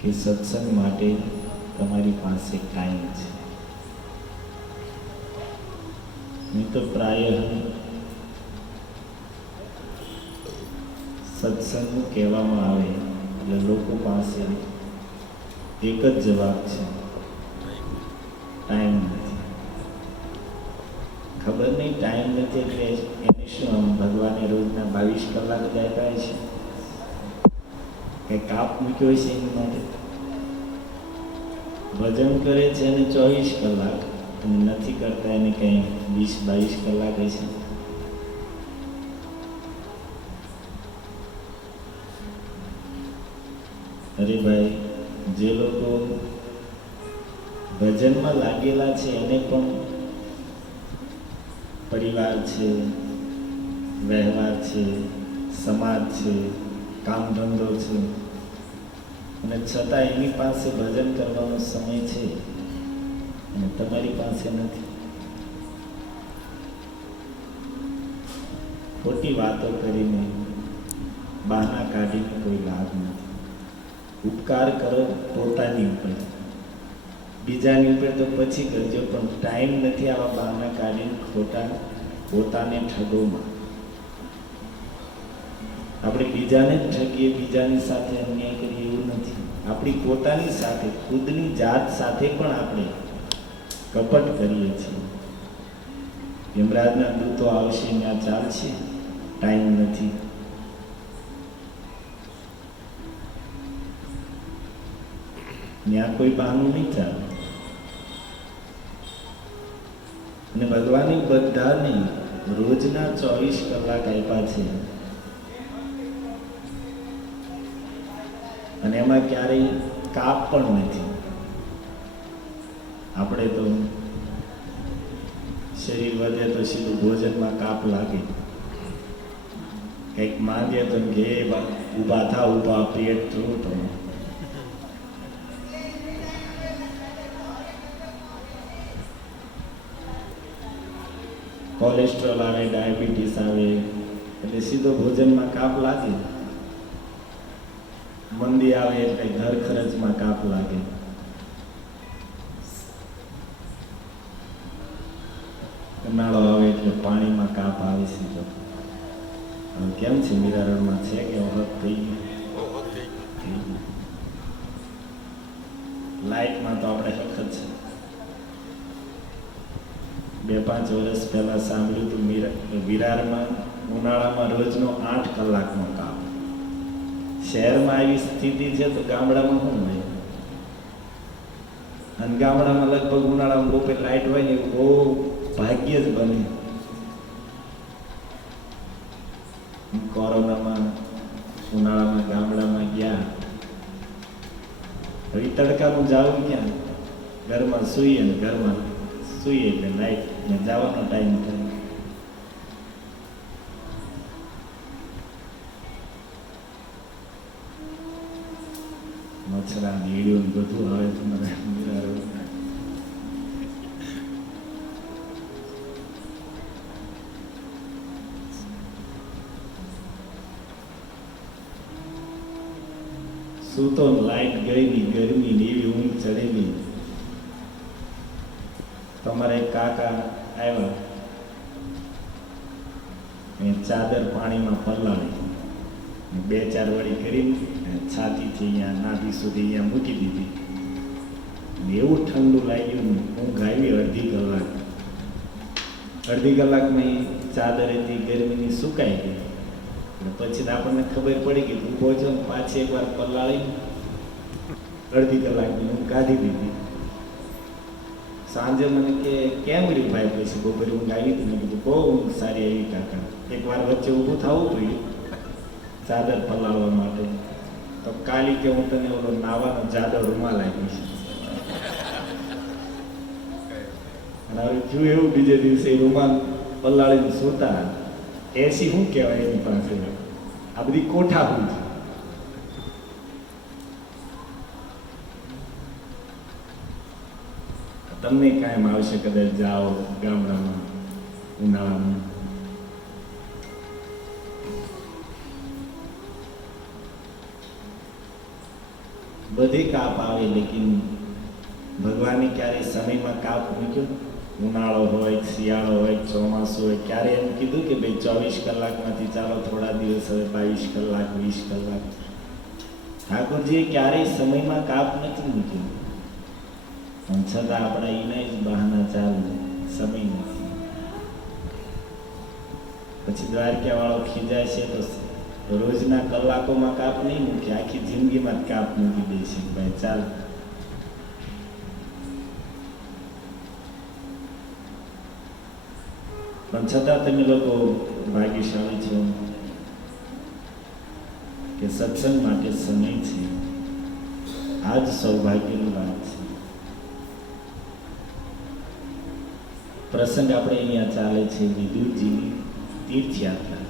કે સત્સંગ માટે તમારી પાસે ટાઈમ છે. નહીં તો પ્રાય સત્સંગનું કહેવામાં આવે એટલે લોકો પાસે એક જ જવાબ છે, ટાઈમ નથી. ખબર નહીં ટાઈમ નથી એટલે એને શું આમ ભગવાને રોજના 22 કલાક જ આપ્યા છે, કંઈ કાપ મૂક્યો છે એની માટે? ભજન કરે છે એને 24 કલાક અને નથી કરતા એને કંઈ 20-22 કલાક હશે. અરે ભાઈ, જે લોકો ભજનમાં લાગેલા છે એને પણ પરિવાર છે, વ્યવહાર છે, સમાજ છે, કામ ધંધો છે, અને છતાં એની પાસે ભજન કરવાનો સમય છે અને તમારી પાસે નથી. ખોટી વાતો કરીને, બહાના કાઢીને કોઈ લાભ નથી. ઉપકાર કરો પોતાની ઉપર, બીજાની ઉપર તો પછી કરજો, પણ ટાઈમ નથી આવા બહાના કાઢીને ખોટા પોતાને ઠગોમાં. આપણે બીજાને જ ઠગીએ, બીજાની સાથે અન્યાય કરીએ એવું નથી. આપણી પોતાની સાથે, ખુદની જાત સાથે પણ આપણે કપટ કરીએ છીએ. યમરાજના દૂતો આવશે, ત્યાં ચાલશે, ટાઈમ નથી. ત્યાં કોઈ બહાનું નહીં ચાલે. અને ભગવાને બધાને રોજના 24 કલાક આપ્યા છે અને એમાં ક્યારેય કાપ પણ નથી. આપણે તો શરીર વધે તો સીધું ભોજનમાં કાપ લાગે, કંઈક માંગે તો કે ઊભા થા, ઊભા પેટ થોડું તમે. કોલેસ્ટ્રોલ આવે, ડાયાબિટીસ આવે એટલે સીધો ભોજનમાં કાપ લાગે. મંદી આવે એટલે ઘર ખર્ચમાં કાપ લાગે. ઉનાળો આવે એટલે પાણીમાં કાપ આવે સીધો. કેમ છે મીરા રોડમાં છે કે વખત થઈ ગયું? લાઇટમાં તો આપણે વખત છે. 2-5 વર્ષ પહેલા સાંભળ્યું હતું વિરારમાં ઉનાળામાં રોજનો 8 કલાકનો કાપ. શહેરમાં આવી સ્થિતિ છે તો ગામડામાં શું હોય? અને ગામડામાં લગભગ ઉનાળામાં બપોરે લાઇટ હોય ને એવું બહુ ભાગ્ય જ બને. કોરોનામાં ઉનાળામાં ગામડામાં ગયા, હવે તડકાનું જાવું ક્યાં? ઘરમાં સૂઈએ ને ઘરમાં સૂઈએ એટલે લાઈટ ને જવાનો ટાઈમ થાય. મચ્છરા નીડ્યું બધું આવે તમારે. સૂતો લાઈટ ગઈ, ગરમી એવી ઊંઘ ચડેલી. તમારા એક કાકા આવ્યા, એ ચાદર પાણીમાં પલાળી 2-4 વળી કરી છાતીથી અહીંયા નાભી સુધી અહીંયા મૂકી દીધી. એવું ઠંડુ લાગ્યું ને ઊંઘ આવી. અડધી કલાકમાં એ ચાદર હતી ગરમીની સુકાઈ ગઈ. પછી આપણને ખબર પડી કે ઊભો છો ને પાછી એકવાર પલાળી અડધી કલાકની ઊંઘ કાઢી દીધી. સાંજે મને કે કેમ રહ્યું ભાઈ? પછી બપોરે ઊંઘ આવી હતી. મેં કીધું બહુ ઊંઘ સારી આવી કાકા. એકવાર વચ્ચે ઊભું થવું જોઈએ ચાદર પલાળવા માટે. તો કાલી કે હું તને ઓલો નાવાનો જાડો રૂમાલ આપીશ. અને હવે થયું એવું, બીજે દિવસે રૂમાલ પલાળીને સૂતા. એસી શું કહેવાય એની પાસે? આ બધી કોઠા હોય છે. તમને કાયમ આવશે કદાચ જાઓ ગામડામાં ઉનાળામાં. બધે કાપ આવે, લેકિન ભગવાને ક્યારે સમયમાં કાપ મૂક્યો? ઉનાળો હોય, શિયાળો હોય, ચોમાસું હોય, ક્યારે એમ કીધું કે ભાઈ 24 કલાકમાંથી ચાલો થોડા દિવસ હવે 22 કલાક 20 કલાક? ઠાકોરજીએ ક્યારેય સમયમાં કાપ નથી મૂક્યો, પણ છતાં આપણા એના જ બહાના ચાલુ, સમય નથી. પછી દ્વારકાવાળો ખીજાય છે તો રોજના કલાકોમાં કાપ નહીં મૂકે, આખી જિંદગીમાં જ કાપ મૂકી દે છે. ભાઈ ચાલ, પણ છતાં તમે લોકો ભાગ્યશાળી છો કે સત્સંગ માટે સમય છે. આ જ સૌભાગ્યની વાત છે. પ્રસંગ આપણે અહીંયા ચાલે છે વિદુરજીની તીર્થયાત્રા.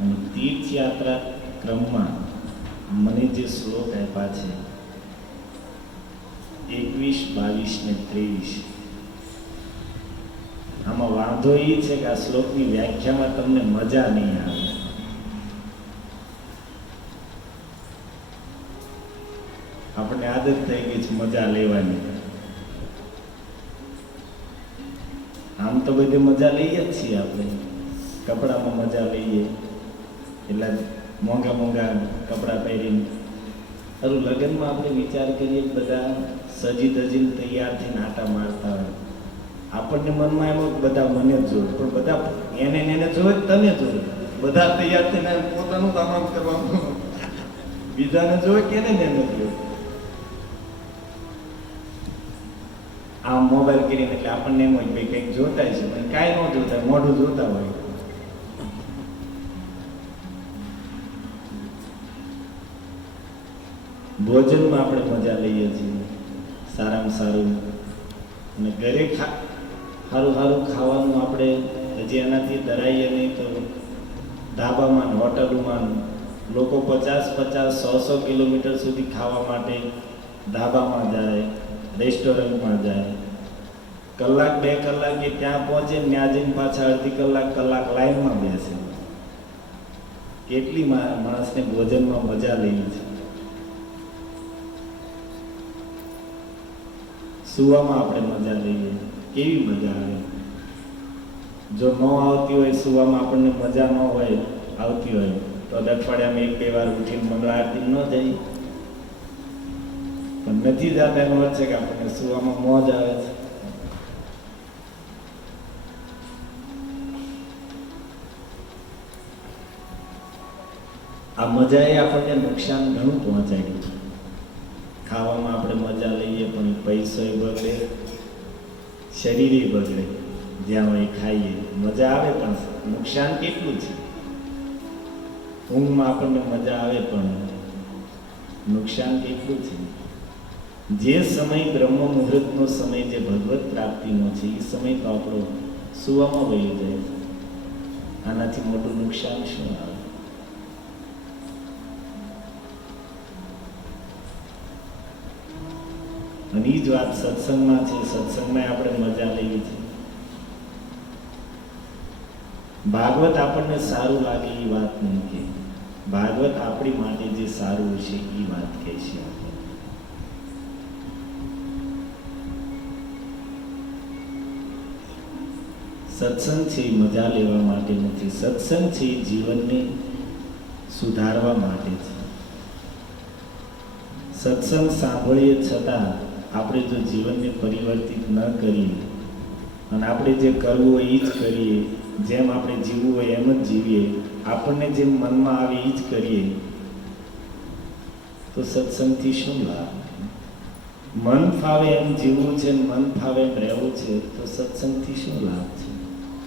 અને તીર્થયાત્રા ક્રમમાં મને જે શ્લોક આપ્યા છે 21, 22 ને 23, આમાં વાંધો એ છે કે આ શ્લોકની વ્યાખ્યામાં તમને મજા નહીં આવે. આપણને આદત થઈ ગઈ છે મજા લેવાની. આમ તો બધે મજા લઈએ જ છીએ આપણે. કપડામાં મજા લઈએ, એટલે મોંઘા મોંઘા કપડાં પહેરીને. ખરું લગ્નમાં આપણે વિચાર કરીએ બધા સજી ધજીને તૈયાર થઈને આટા મારતા હોય. આપણને મનમાં એમ બધા મને જ જોવે, પણ બધા એને જોવે તને જોવે. બધા તૈયાર થઈને પોતાનું કામ કરવાનું, બીજાને જોવે કે એને જોવે. આમ મોબાઈલ કરીને એટલે આપણને એમ હોય ભાઈ કંઈક જોતા છે, પણ કાંઈ ન જોતા, મોઢું જોતા હોય. ભોજનમાં આપણે મજા લઈએ છીએ, સારામાં સારું. અને ઘરે સારું સારું ખાવાનું આપણે હજી એનાથી ડરાઈએ નહીં તો ધાબામાં હોટલોમાં લોકો 50-50, 100 કિલોમીટર સુધી ખાવા માટે ધાબામાં જાય, રેસ્ટોરન્ટમાં જાય. કલાક 2 કલાકે ત્યાં પહોંચે, ત્યાં જઈને પાછા અડધી કલાક લાઈનમાં બેસે. કેટલી માણસને ભોજનમાં મજા લેવી છે. સુવામાં આપણે મજા લઈએ, કેવી મજા આવે. જો ન આવતી હોય સુવામાં, આપણને મજા ન હોય, આવતી હોય તો અઠવાડિયામાં 1-2 વાર ઉઠીને મંગળા આરતી ન જાય. પણ નથી જતા એનો અર્થ છે કે આપણને સુવામાં મોજ આવે છે. આ મજાએ આપણને નુકસાન ઘણું પહોંચાડ્યું. ખાવામાં આપણે મજા લઈએ પણ પૈસોય બગડે, શરીરે બગડે. જ્યાં હોય ખાઈએ મજા આવે પણ નુકસાન કેટલું છે. ઊંઘમાં આપણને મજા આવે પણ નુકસાન કેટલું છે. જે સમય બ્રહ્મ મુહૂર્તનો સમય, જે ભગવત પ્રાપ્તિનો છે, એ સમય તો આપણો સુવામાં વહી જાય. આનાથી મોટું નુકસાન શું આવે? અને એ જ વાત સત્સંગમાં છે. સત્સંગમાં આપણે મજા લેવી છે. ભાગવત આપણને સારું લાગે એ વાત નહીં કે, ભાગવત આપણી માટે જે સારું છે એ વાત કહે છે. સત્સંગ છે એ મજા લેવા માટે નથી. સત્સંગ છે એ જીવનને સુધારવા માટે છે. સત્સંગ સાંભળીએ છતાં આપણે જો જીવનને પરિવર્તિત ન કરીએ અને આપણે જે કરવું હોય એ જ કરીએ, જેમ આપણે જીવવું હોય એમ જ જીવીએ, આપણને જેમ મનમાં આવે એ જ કરીએ, તો સત્સંગથી શું લાભ? મન ફાવે એમ જીવવું છે, મન ફાવે એમ રહેવું છે, તો સત્સંગથી શું લાભ છે?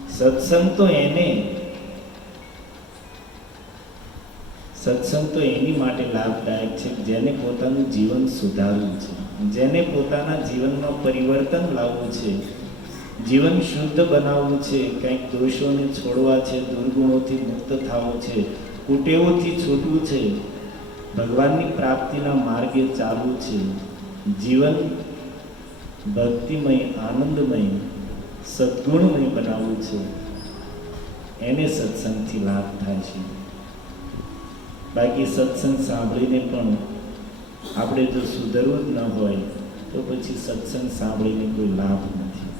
સત્સંગ તો એની માટે લાભદાયક છે જેને પોતાનું જીવન સુધારવું છે, જેને પોતાના જીવનમાં પરિવર્તન લાવવું છે, જીવન શુદ્ધ બનાવવું છે, કંઈક દોષોને છોડવા છે, દુર્ગુણોથી મુક્ત થવું છે, કુટેવોથી છૂટવું છે, ભગવાનની પ્રાપ્તિના માર્ગે ચાલવું છે, જીવન ભક્તિમય, આનંદમય, સદ્ગુણમય બનાવવું છે. એને સત્સંગથી લાભ થાય છે. બાકી સત્સંગ સાંભળીને પણ આપણે જો સુધરવું જ ન હોય તો પછી સત્સંગ સાંભળીને કોઈ લાભ નથી.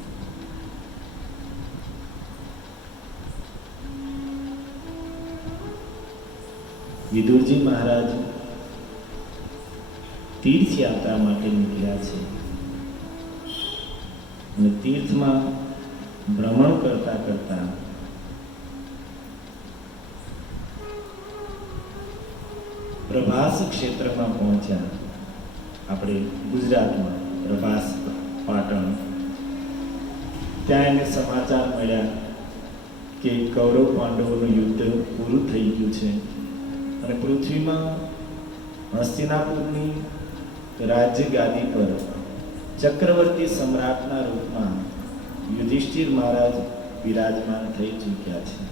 વિદુરજી મહારાજ તીર્થયાત્રા માટે નીકળ્યા છે અને તીર્થમાં ભ્રમણ કરતા કરતા પ્રભાસ ક્ષેત્રમાં પહોંચ્યા. આપણે ગુજરાતમાં પ્રભાસ પાટણ. ત્યાં એને સમાચાર મળ્યા કે કૌરવ પાંડવોનું યુદ્ધ પૂરું થઈ ગયું છે અને પૃથ્વીમાં હસ્તિનાપુરની રાજગાદી પર ચક્રવર્તી સમ્રાટના રૂપમાં યુધિષ્ઠિર મહારાજ વિરાજમાન થઈ ચૂક્યા છે.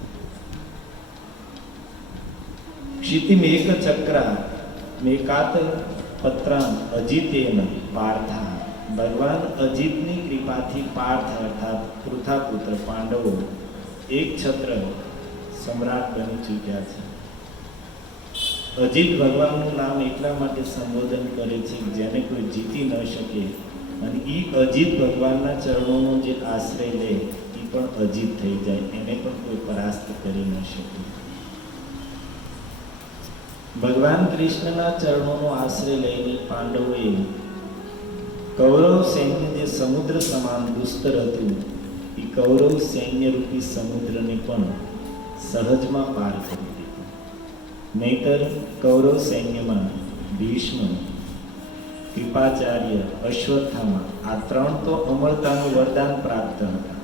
ક્ષિતિમેક ચક્રા મેકાત પત્રામ અજીતેન પાર્થા. ભગવાન અજીતની કૃપાથી પાર્થ અર્થાત પૃથાપુત્ર પાંડવો એક છત્ર સમ્રાટ બની ચૂક્યા છે. અજીત ભગવાનનું નામ એટલા માટે સંબોધન કરે છે કે જેને કોઈ જીતી ન શકે અને એ અજીત ભગવાનના ચરણોનો જે આશ્રય લે એ પણ અજીત થઈ જાય, એને પણ કોઈ પરાસ્ત કરી ન શકે. ભગવાન કૃષ્ણના ચરણોનો આશ્રય લઈને પાંડવોએ કૌરવ સૈન્ય જે સમુદ્ર સમાન દુસ્તર હતું એ કૌરવ સૈન્ય રૂપી સમુદ્રને પણ સહજમાં પાર કરી દીધું. નહીતર કૌરવ સૈન્યમાં ભીષ્મ, કૃપાચાર્ય, અશ્વત્થામા આ ત્રણ તો અમરતાનું વરદાન પ્રાપ્ત હતા.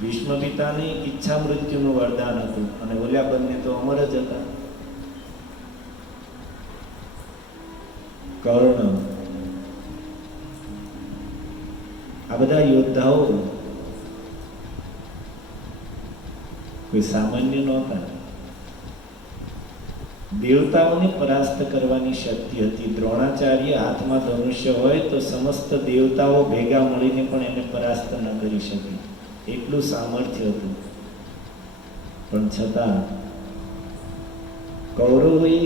ભીષ્મ પિતાને ઈચ્છા મૃત્યુનું વરદાન હતું અને ઓલા બંને તો અમર જ હતા. કર્ણ આ બધા યોદ્ધાઓ કોઈ સામાન્ય નહોતા. દેવતાઓને પરાસ્ત કરવાની શક્તિ હતી. દ્રોણાચાર્ય હાથમાં ધનુષ્ય હોય તો સમસ્ત દેવતાઓ ભેગા મળીને પણ એને પરાસ્ત ન કરી શકે, એટલું સામર્થ્ય હતું. પણ છતાં કૌરવોએ,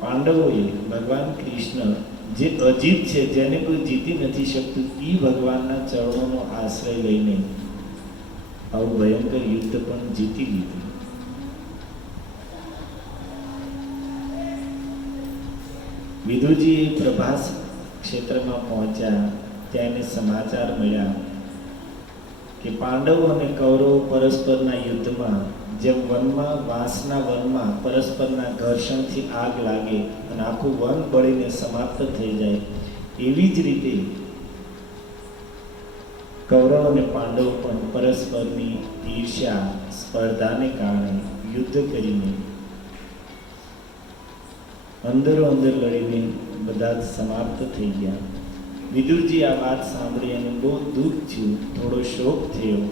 પાંડવોએ ભગવાન કૃષ્ણ જે અજીત છે, જેને કોઈ જીતી નથી શકતું, એ ભગવાનના ચરણોનો આશ્રય લઈને આવું ભયંકર યુદ્ધ પણ જીતી લીધું. વિદુરજી પ્રભાસ ક્ષેત્રમાં પહોંચ્યા. ત્યાં એને સમાચાર મળ્યા કે પાંડવો અને કૌરવો પરસ્પરના યુદ્ધમાં જેમ વનમાં, વાંસના વનમાં પરસ્પરના ઘર્ષણથી આગ લાગે અને આખું વન બળીને સમાપ્ત થઈ જાય, એવી જ રીતે કૌરવ અને પાંડવ પણ પરસ્પરની ઈર્ષ્યા, સ્પર્ધાને કારણે યુદ્ધ કરીને અંદરો અંદર લડીને બધા જ સમાપ્ત થઈ ગયા. વિદુરજી આ વાત સાંભળી અને બહુ દુઃખ થયું, થોડો શોક થયો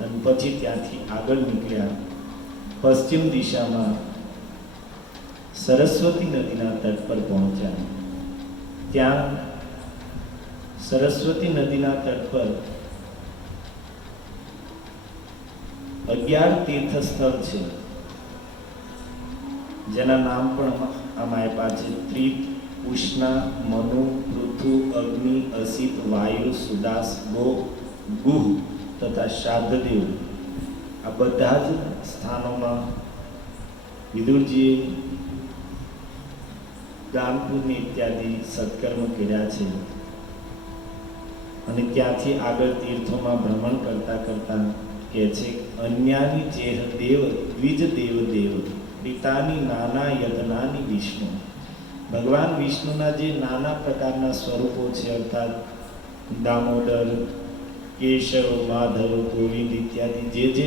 અને પછી ત્યાંથી આગળ નીકળ્યા. પશ્ચિમ દિશામાં સરસ્વતી નદીના તટ પર પહોંચ્યા. ત્યાં સરસ્વતી નદીના તટ પર 11 તીર્થસ્થળ છે, જેના નામ પણ આમાં આપ્યા છે. ત્રિત, ઉષ્ણા, મનુ, પૃથુ, અગ્નિ, અસિત, વાયુ, સુદાસ, ગો, ગુહ તથા શ્રાદ્ધદેવ. આ બધા જ સ્થાનોમાં વિદુરજીએ દાન પુણ્ય ઇત્યાદિ સત્કર્મ કર્યા છે અને ત્યાંથી આગળ તીર્થોમાં ભ્રમણ કરતા કરતા કહે છે, અન્યાની ચેહ દેવ દ્વિજ દેવ દેવ પિતાની નાના યજ્ઞાની વિષ્ણુ. ભગવાન વિષ્ણુના જે નાના પ્રકારના સ્વરૂપો છે, અર્થાત દામોદર, કેશવ, માધવ, ગોવિંદ ઇત્યાદિ જે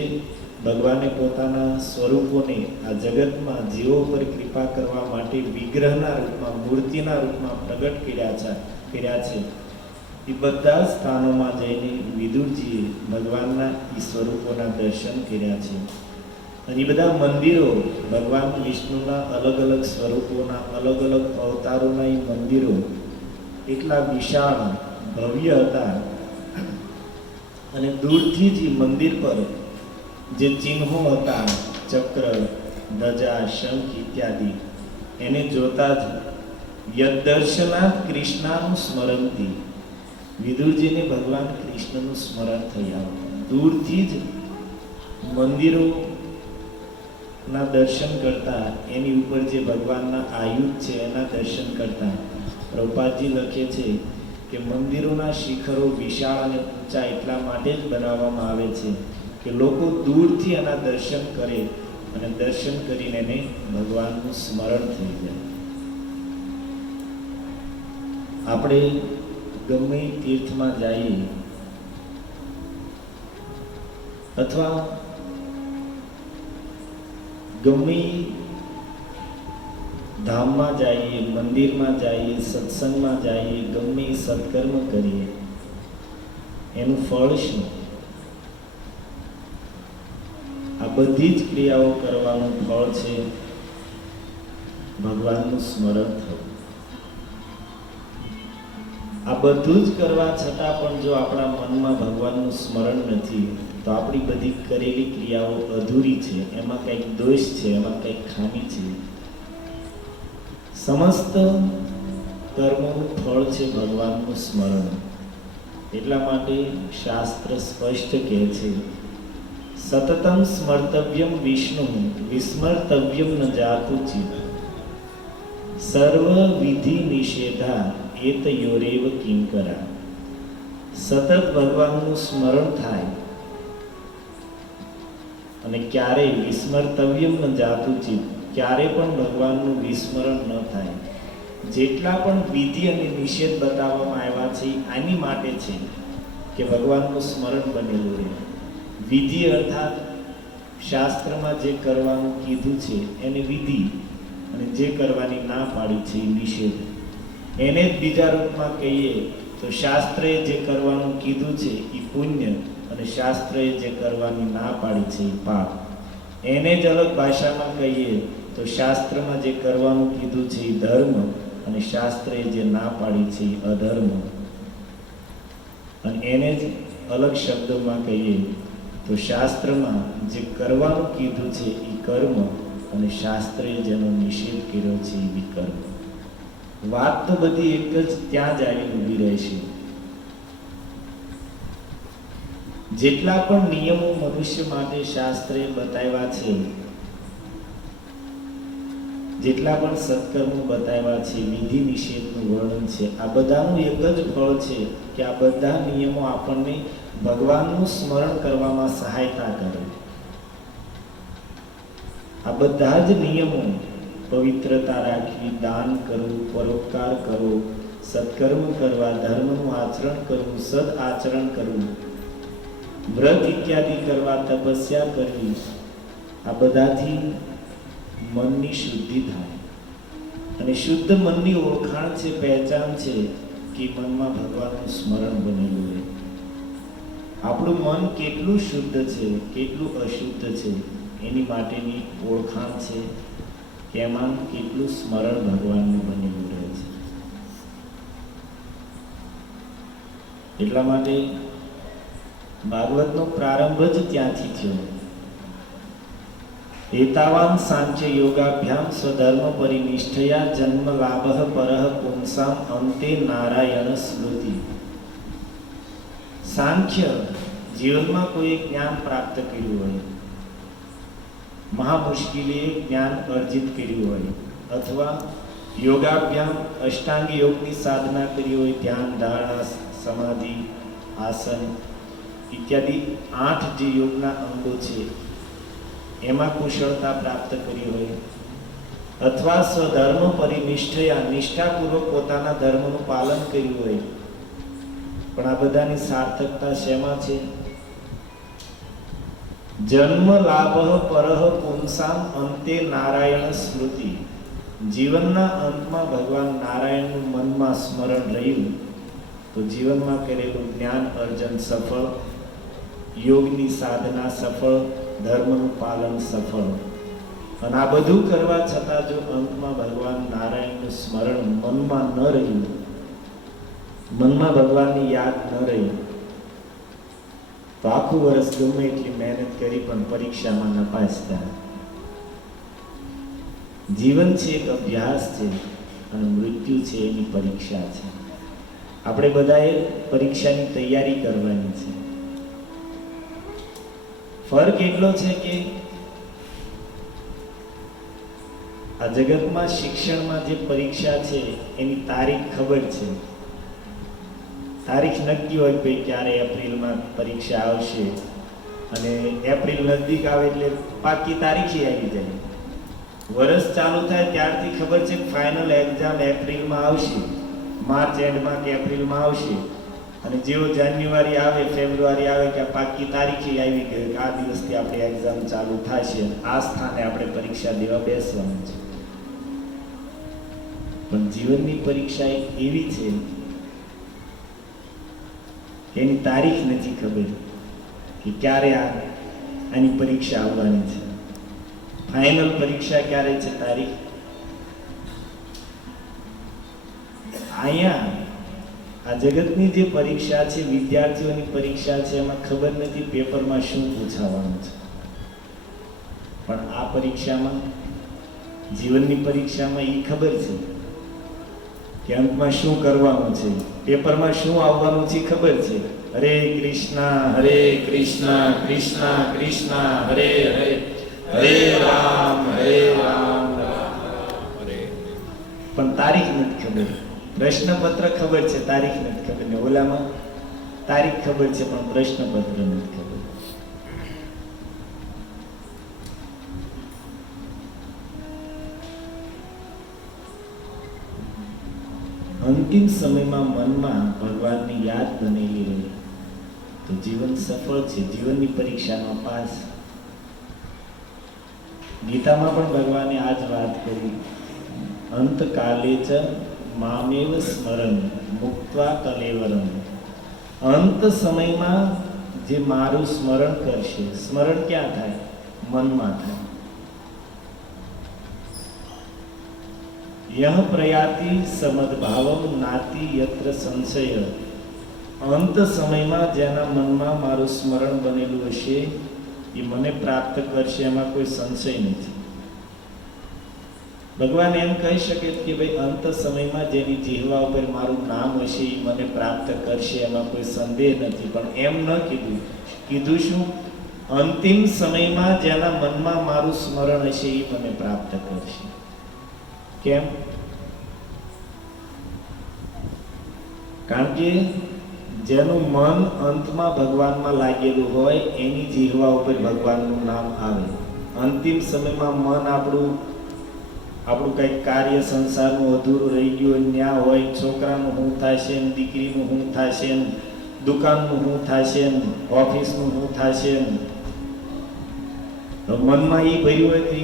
ભગવાને પોતાના સ્વરૂપોને આ જગતમાં જીવો પર કૃપા કરવા માટે વિગ્રહના રૂપમાં, મૂર્તિના રૂપમાં પ્રગટ કર્યા છે, એ બધા સ્થાનોમાં જઈને વિદુરજીએ ભગવાનના એ સ્વરૂપોના દર્શન કર્યા છે. અને એ બધા મંદિરો ભગવાન વિષ્ણુના અલગ અલગ સ્વરૂપોના, અલગ અલગ અવતારોના એ મંદિરો એટલા વિશાળ ભવ્ય હતા અને દૂરથી જ એ મંદિર પર જે ચિહ્નો હતા, ચક્ર, ધજા, શંખ ઇત્યાદિ, એને જોતા જ યદર્શનાત કૃષ્ણનું સ્મરણથી વિદુરજીને ભગવાન કૃષ્ણનું સ્મરણ થઈ આવતું. દૂરથી જ મંદિરોના દર્શન કરતા, એની ઉપર જે ભગવાનના આયુધ છે એના દર્શન કરતા. પ્રભુપાદજી લખે છે કે મંદિરોના શિખરો વિશાળ અને ઊંચા એટલા માટે જ બનાવવામાં આવે છે કે લોકો દૂરથી એના દર્શન કરે અને દર્શન કરીને એને ભગવાનનું સ્મરણ થઈ જાય. આપણે ગમે તીર્થમાં જઈએ અથવા ગમે ધામમાં જઈએ, મંદિરમાં જઈએ, સત્સંગમાં જઈએ, ગમે સત્કર્મ કરીએ, એનું ફળ શું? આ બધી જ ક્રિયાઓ કરવાનું ફળ છે ભગવાનનું સ્મરણ થવું. આ બધું જ કરવા છતાં પણ જો આપણા મનમાં ભગવાનનું સ્મરણ નથી તો આપણી બધી કરેલી ક્રિયાઓ અધૂરી છે, એમાં કંઈક દોષ છે, એમાં કંઈક ખામી છે. સમસ્ત કર્મોનું ફળ છે ભગવાનનું સ્મરણ. એટલા માટે શાસ્ત્ર સ્પષ્ટ કહે છે, સતતમ સ્મર્તવ્યમ વિષ્ણુ વિસ્મર્તવ્યમ ન જાતુ ચિત સર્વ વિધિ નિષેધા એતયોરેવ કિંકરા. સતત ભગવાનનું સ્મરણ થાય અને ક્યારેય વિસ્મર્તવ્યમ ન જાતુ ચિત, ક્યારે પણ ભગવાનનું વિસ્મરણ ન થાય. જેટલા પણ વિધિ અને નિષેધ બતાવવામાં આવ્યા છે આની માટે છે કે ભગવાનનું સ્મરણ બનેલું રહે. વિધિ અર્થાત શાસ્ત્રમાં જે કરવાનું કીધું છે એને વિધિ, અને જે કરવાની ના પાડી છે એ નિષેધ. એને જ બીજા રૂપમાં કહીએ તો શાસ્ત્રએ જે કરવાનું કીધું છે એ પુણ્ય અને શાસ્ત્રએ જે કરવાની ના પાડી છે એ પાપ. એને જ અલગ ભાષામાં કહીએ તો શાસ્ત્રમાં જે કરવાનું કીધું છે એ ધર્મ અને શાસ્ત્રએ જે ના પાડી છે એ અધર્મ. અને એને જ અલગ શબ્દોમાં કહીએ તો શાસ્ત્રમાં જે કરવાનું કીધું છે એ કર્મ અને શાસ્ત્રએ જેનો નિષેધ કર્યો છે એ વિકર્મ. વાત તો બધી એક જ ત્યાં જ આવી ઊભી રહેશે. જેટલા પણ નિયમો મનુષ્ય માટે શાસ્ત્રએ બતાવ્યા છે, જેટલા પણ સત્કર્મો બતાવ્યા છે, વિધિ નિષેધનું વર્ણન છે, આ બધાનું એક જ ફળ છે કે આ બધા નિયમો આપણને ભગવાનનું સ્મરણ કરવામાં સહાયતા કરે. આ બધા જ નિયમો, પવિત્રતા રાખવી, દાન કરવું, પરોપકાર કરવો, સત્કર્મ કરવા, ધર્મનું આચરણ કરવું, સદ આચરણ કરવું, વ્રત ઇત્યાદિ કરવા, તપસ્યા કરવી, આ બધાથી મનની શુદ્ધિ થાય. અને શુદ્ધ મનની ઓળખાણ છે, પહેચાન છે કે મનમાં ભગવાનનું સ્મરણ બનેલું રહે. આપણું મન કેટલું શુદ્ધ છે, કેટલું અશુદ્ધ છે એની માટેની ઓળખાણ છે કે એમાં કેટલું સ્મરણ ભગવાનનું બનેલું રહે છે. એટલા માટે ભાગવતનો પ્રારંભ જ ત્યાંથી થયો. એતાવાન સાંખ્ય યોગાભ્યામ સ્વધર્મ પરિનિષ્ઠયા જન્મ લાભઃ પરઃ પુંસામ અંતે નારાયણ સ્મૃતિ. સાંખ્ય જીવનમાં કોઈ જ્ઞાન પ્રાપ્ત કર્યું હોય, મહા મુશ્કેલીએ જ્ઞાન અર્જિત કર્યું હોય, અથવા યોગાભ્યામ અષ્ટાંગ યોગની સાધના કરી હોય, ધ્યાન, ધારણા, સમાધિ, આસન ઇત્યાદિ 8 જે યોગના અંગો છે એમાં કુશળતા પ્રાપ્ત કરી હોય, અથવા સ્વધર્મ પરિનિષ્ઠયા નિષ્ઠાપૂર્વક પોતાના ધર્મનું પાલન કર્યું હોય, પણ આ બધાની સાર્થકતા શેમાં છે? જન્મ લાભઃ પરઃ પુંસામ અંતે નારાયણ સ્મૃતિ. જીવનના અંતમાં ભગવાન નારાયણનું મનમાં સ્મરણ રહ્યું તો જીવનમાં કરેલું જ્ઞાન અર્જન સફળ, યોગની સાધના સફળ, ધર્મનું પાલન સફળ. અને આ બધું કરવા છતાં જો અંતમાં ભગવાન નારાયણનું સ્મરણ મનમાં ન રહ્યું, મનમાં ભગવાનની યાદ ન રહી, તો આખું વર્ષ ગમે એટલી મહેનત કરી પણ પરીક્ષામાં નપાસ થાય. જીવન છે એક અભ્યાસ છે અને મૃત્યુ છે એની પરીક્ષા છે. આપણે બધાએ પરીક્ષાની તૈયારી કરવાની છે. ફરક એટલો છે કે આ જગતમાં શિક્ષણમાં જે પરીક્ષા છે એની તારીખ ખબર છે, તારીખ નક્કી હોય કે ક્યારે એપ્રિલમાં પરીક્ષા આવશે, અને એપ્રિલ નજદીક આવે એટલે પાકી તારીખે આવી જાય. વર્ષ ચાલુ થાય ત્યારથી ખબર છે કે ફાઇનલ એક્ઝામ એપ્રિલમાં આવશે, માર્ચ એન્ડમાં કે એપ્રિલમાં આવશે. અને જેવો જાન્યુઆરી આવે, ફેબ્રુઆરી આવે કે પાકી તારીખે આવી ગઈ કે આ દિવસથી આપણે એક્ઝામ ચાલુ થશે, આ સ્થાને આપણે પરીક્ષા દેવા બેસવાનું છે. પણ જીવનની પરીક્ષા એક એવી છે કે એની તારીખ નથી ખબર કે ક્યારે આની પરીક્ષા આવવાની છે. ફાઇનલ પરીક્ષા ક્યારે છે તારીખ? અહીંયા આ જગતની જે પરીક્ષા છે, વિદ્યાર્થીઓની પરીક્ષા છે, એમાં ખબર નથી પેપરમાં શું પૂછાવાનું છે. પણ આ પરીક્ષામાં, જીવનની પરીક્ષામાં એ ખબર છે કે અંતમાં શું કરવાનું છે, પેપરમાં શું આવવાનું છે ખબર છે. હરે કૃષ્ણ કૃષ્ણ કૃષ્ણ હરે હરે, હરે રામ રામ હરે. પણ તારીખ નથી ખબર. પ્રશ્નપત્ર ખબર છે, તારીખ નથી ખબર. ને ઓલામાં તારીખ ખબર છે પણ પ્રશ્નપત્ર નથી ખબર. અંતિમ સમયમાં મનમાં ભગવાનની યાદ બનેલી રહે તો જીવન સફળ છે, જીવનની પરીક્ષામાં પાસ. ગીતામાં પણ ભગવાને આ જ વાત કરી, અંતકાલે ચ મામેવ સ્મરણ મુક્ત્વા કલેવરમ. અંત સમયમાં જે મારું સ્મરણ કરશે, સ્મરણ ક્યાં થાય? મનમાં થાય. યહ પ્રયાતિ સમદભાવમ નાતિ યત્ર સંશય. અંત સમયમાં જેના મનમાં મારું સ્મરણ બનેલું હશે એ મને પ્રાપ્ત કરશે, એમાં કોઈ સંશય નથી. ભગવાન એમ કહી શકે કે ભાઈ અંત સમયમાં જેની જીહવા ઉપર મારું નામ હશે એ મને પ્રાપ્ત કરશે, એમાં કોઈ સંદેહ નથી. પણ એમ ન કીધું. કીધું શું? અંતિમ સમયમાં જેના મનમાં મારું સ્મરણ હશે એ મને પ્રાપ્ત કરશે. કેમ? કારણ કે જેનું મન અંતમાં ભગવાનમાં લાગેલું હોય એની જીહવા ઉપર ભગવાનનું નામ આવે. અંતિમ સમયમાં મન આપણું કંઈક કાર્ય સંસારનું અધૂરું રહી ગયું ન્યા હોય, છોકરાનું શું થશે, દીકરીનું શું થશે, દુકાનનું શું થશે, ઓફિસનું શું થશે, મનમાં એ ભર્યું હોય તો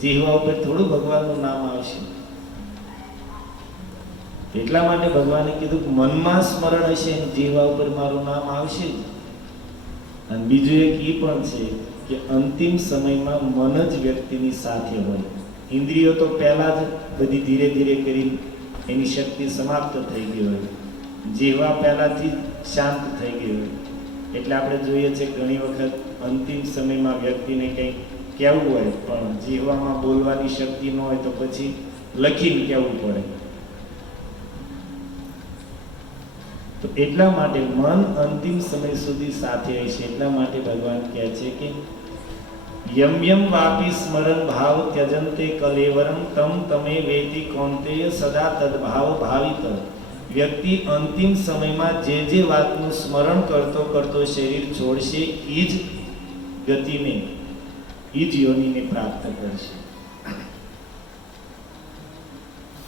જીહવા ઉપર થોડું ભગવાનનું નામ આવશે. એટલા માટે ભગવાને કીધું કે મનમાં સ્મરણ હશે, જીહવા ઉપર મારું નામ આવશે જ. અને બીજું એક એ પણ છે કે અંતિમ સમયમાં મન જ વ્યક્તિની સાથે હોય. ઇન્દ્રિયો તો પહેલા જ બધી ધીરે ધીરે કરી એની શક્તિ સમાપ્ત થઈ ગઈ હોય, જીહવા પહેલાથી શાંત થઈ ગઈ હોય. એટલે આપણે જોઈએ છે ઘણી વખત અંતિમ સમયમાં વ્યક્તિને કંઈક કહેવું હોય પણ જીહવામાં બોલવાની શક્તિ ન હોય તો પછી લખીને કહેવું પડે. તો એટલા માટે મન અંતિમ સમય સુધી સાથે હશે. એટલા માટે ભગવાન કહે છે કે યમ યમ વાપી સ્મરણ ભાવ ત્યજંતે કલેવરમ તમ તમે વેતિ કૌંતેય સદા તદભાવ ભાવિત. વ્યક્તિ અંતિમ સમયમાં જે વાતનું સ્મરણ કરતો કરતો શરીર છોડશે એ જ ગતિને, એ જ યોનિને પ્રાપ્ત કરશે.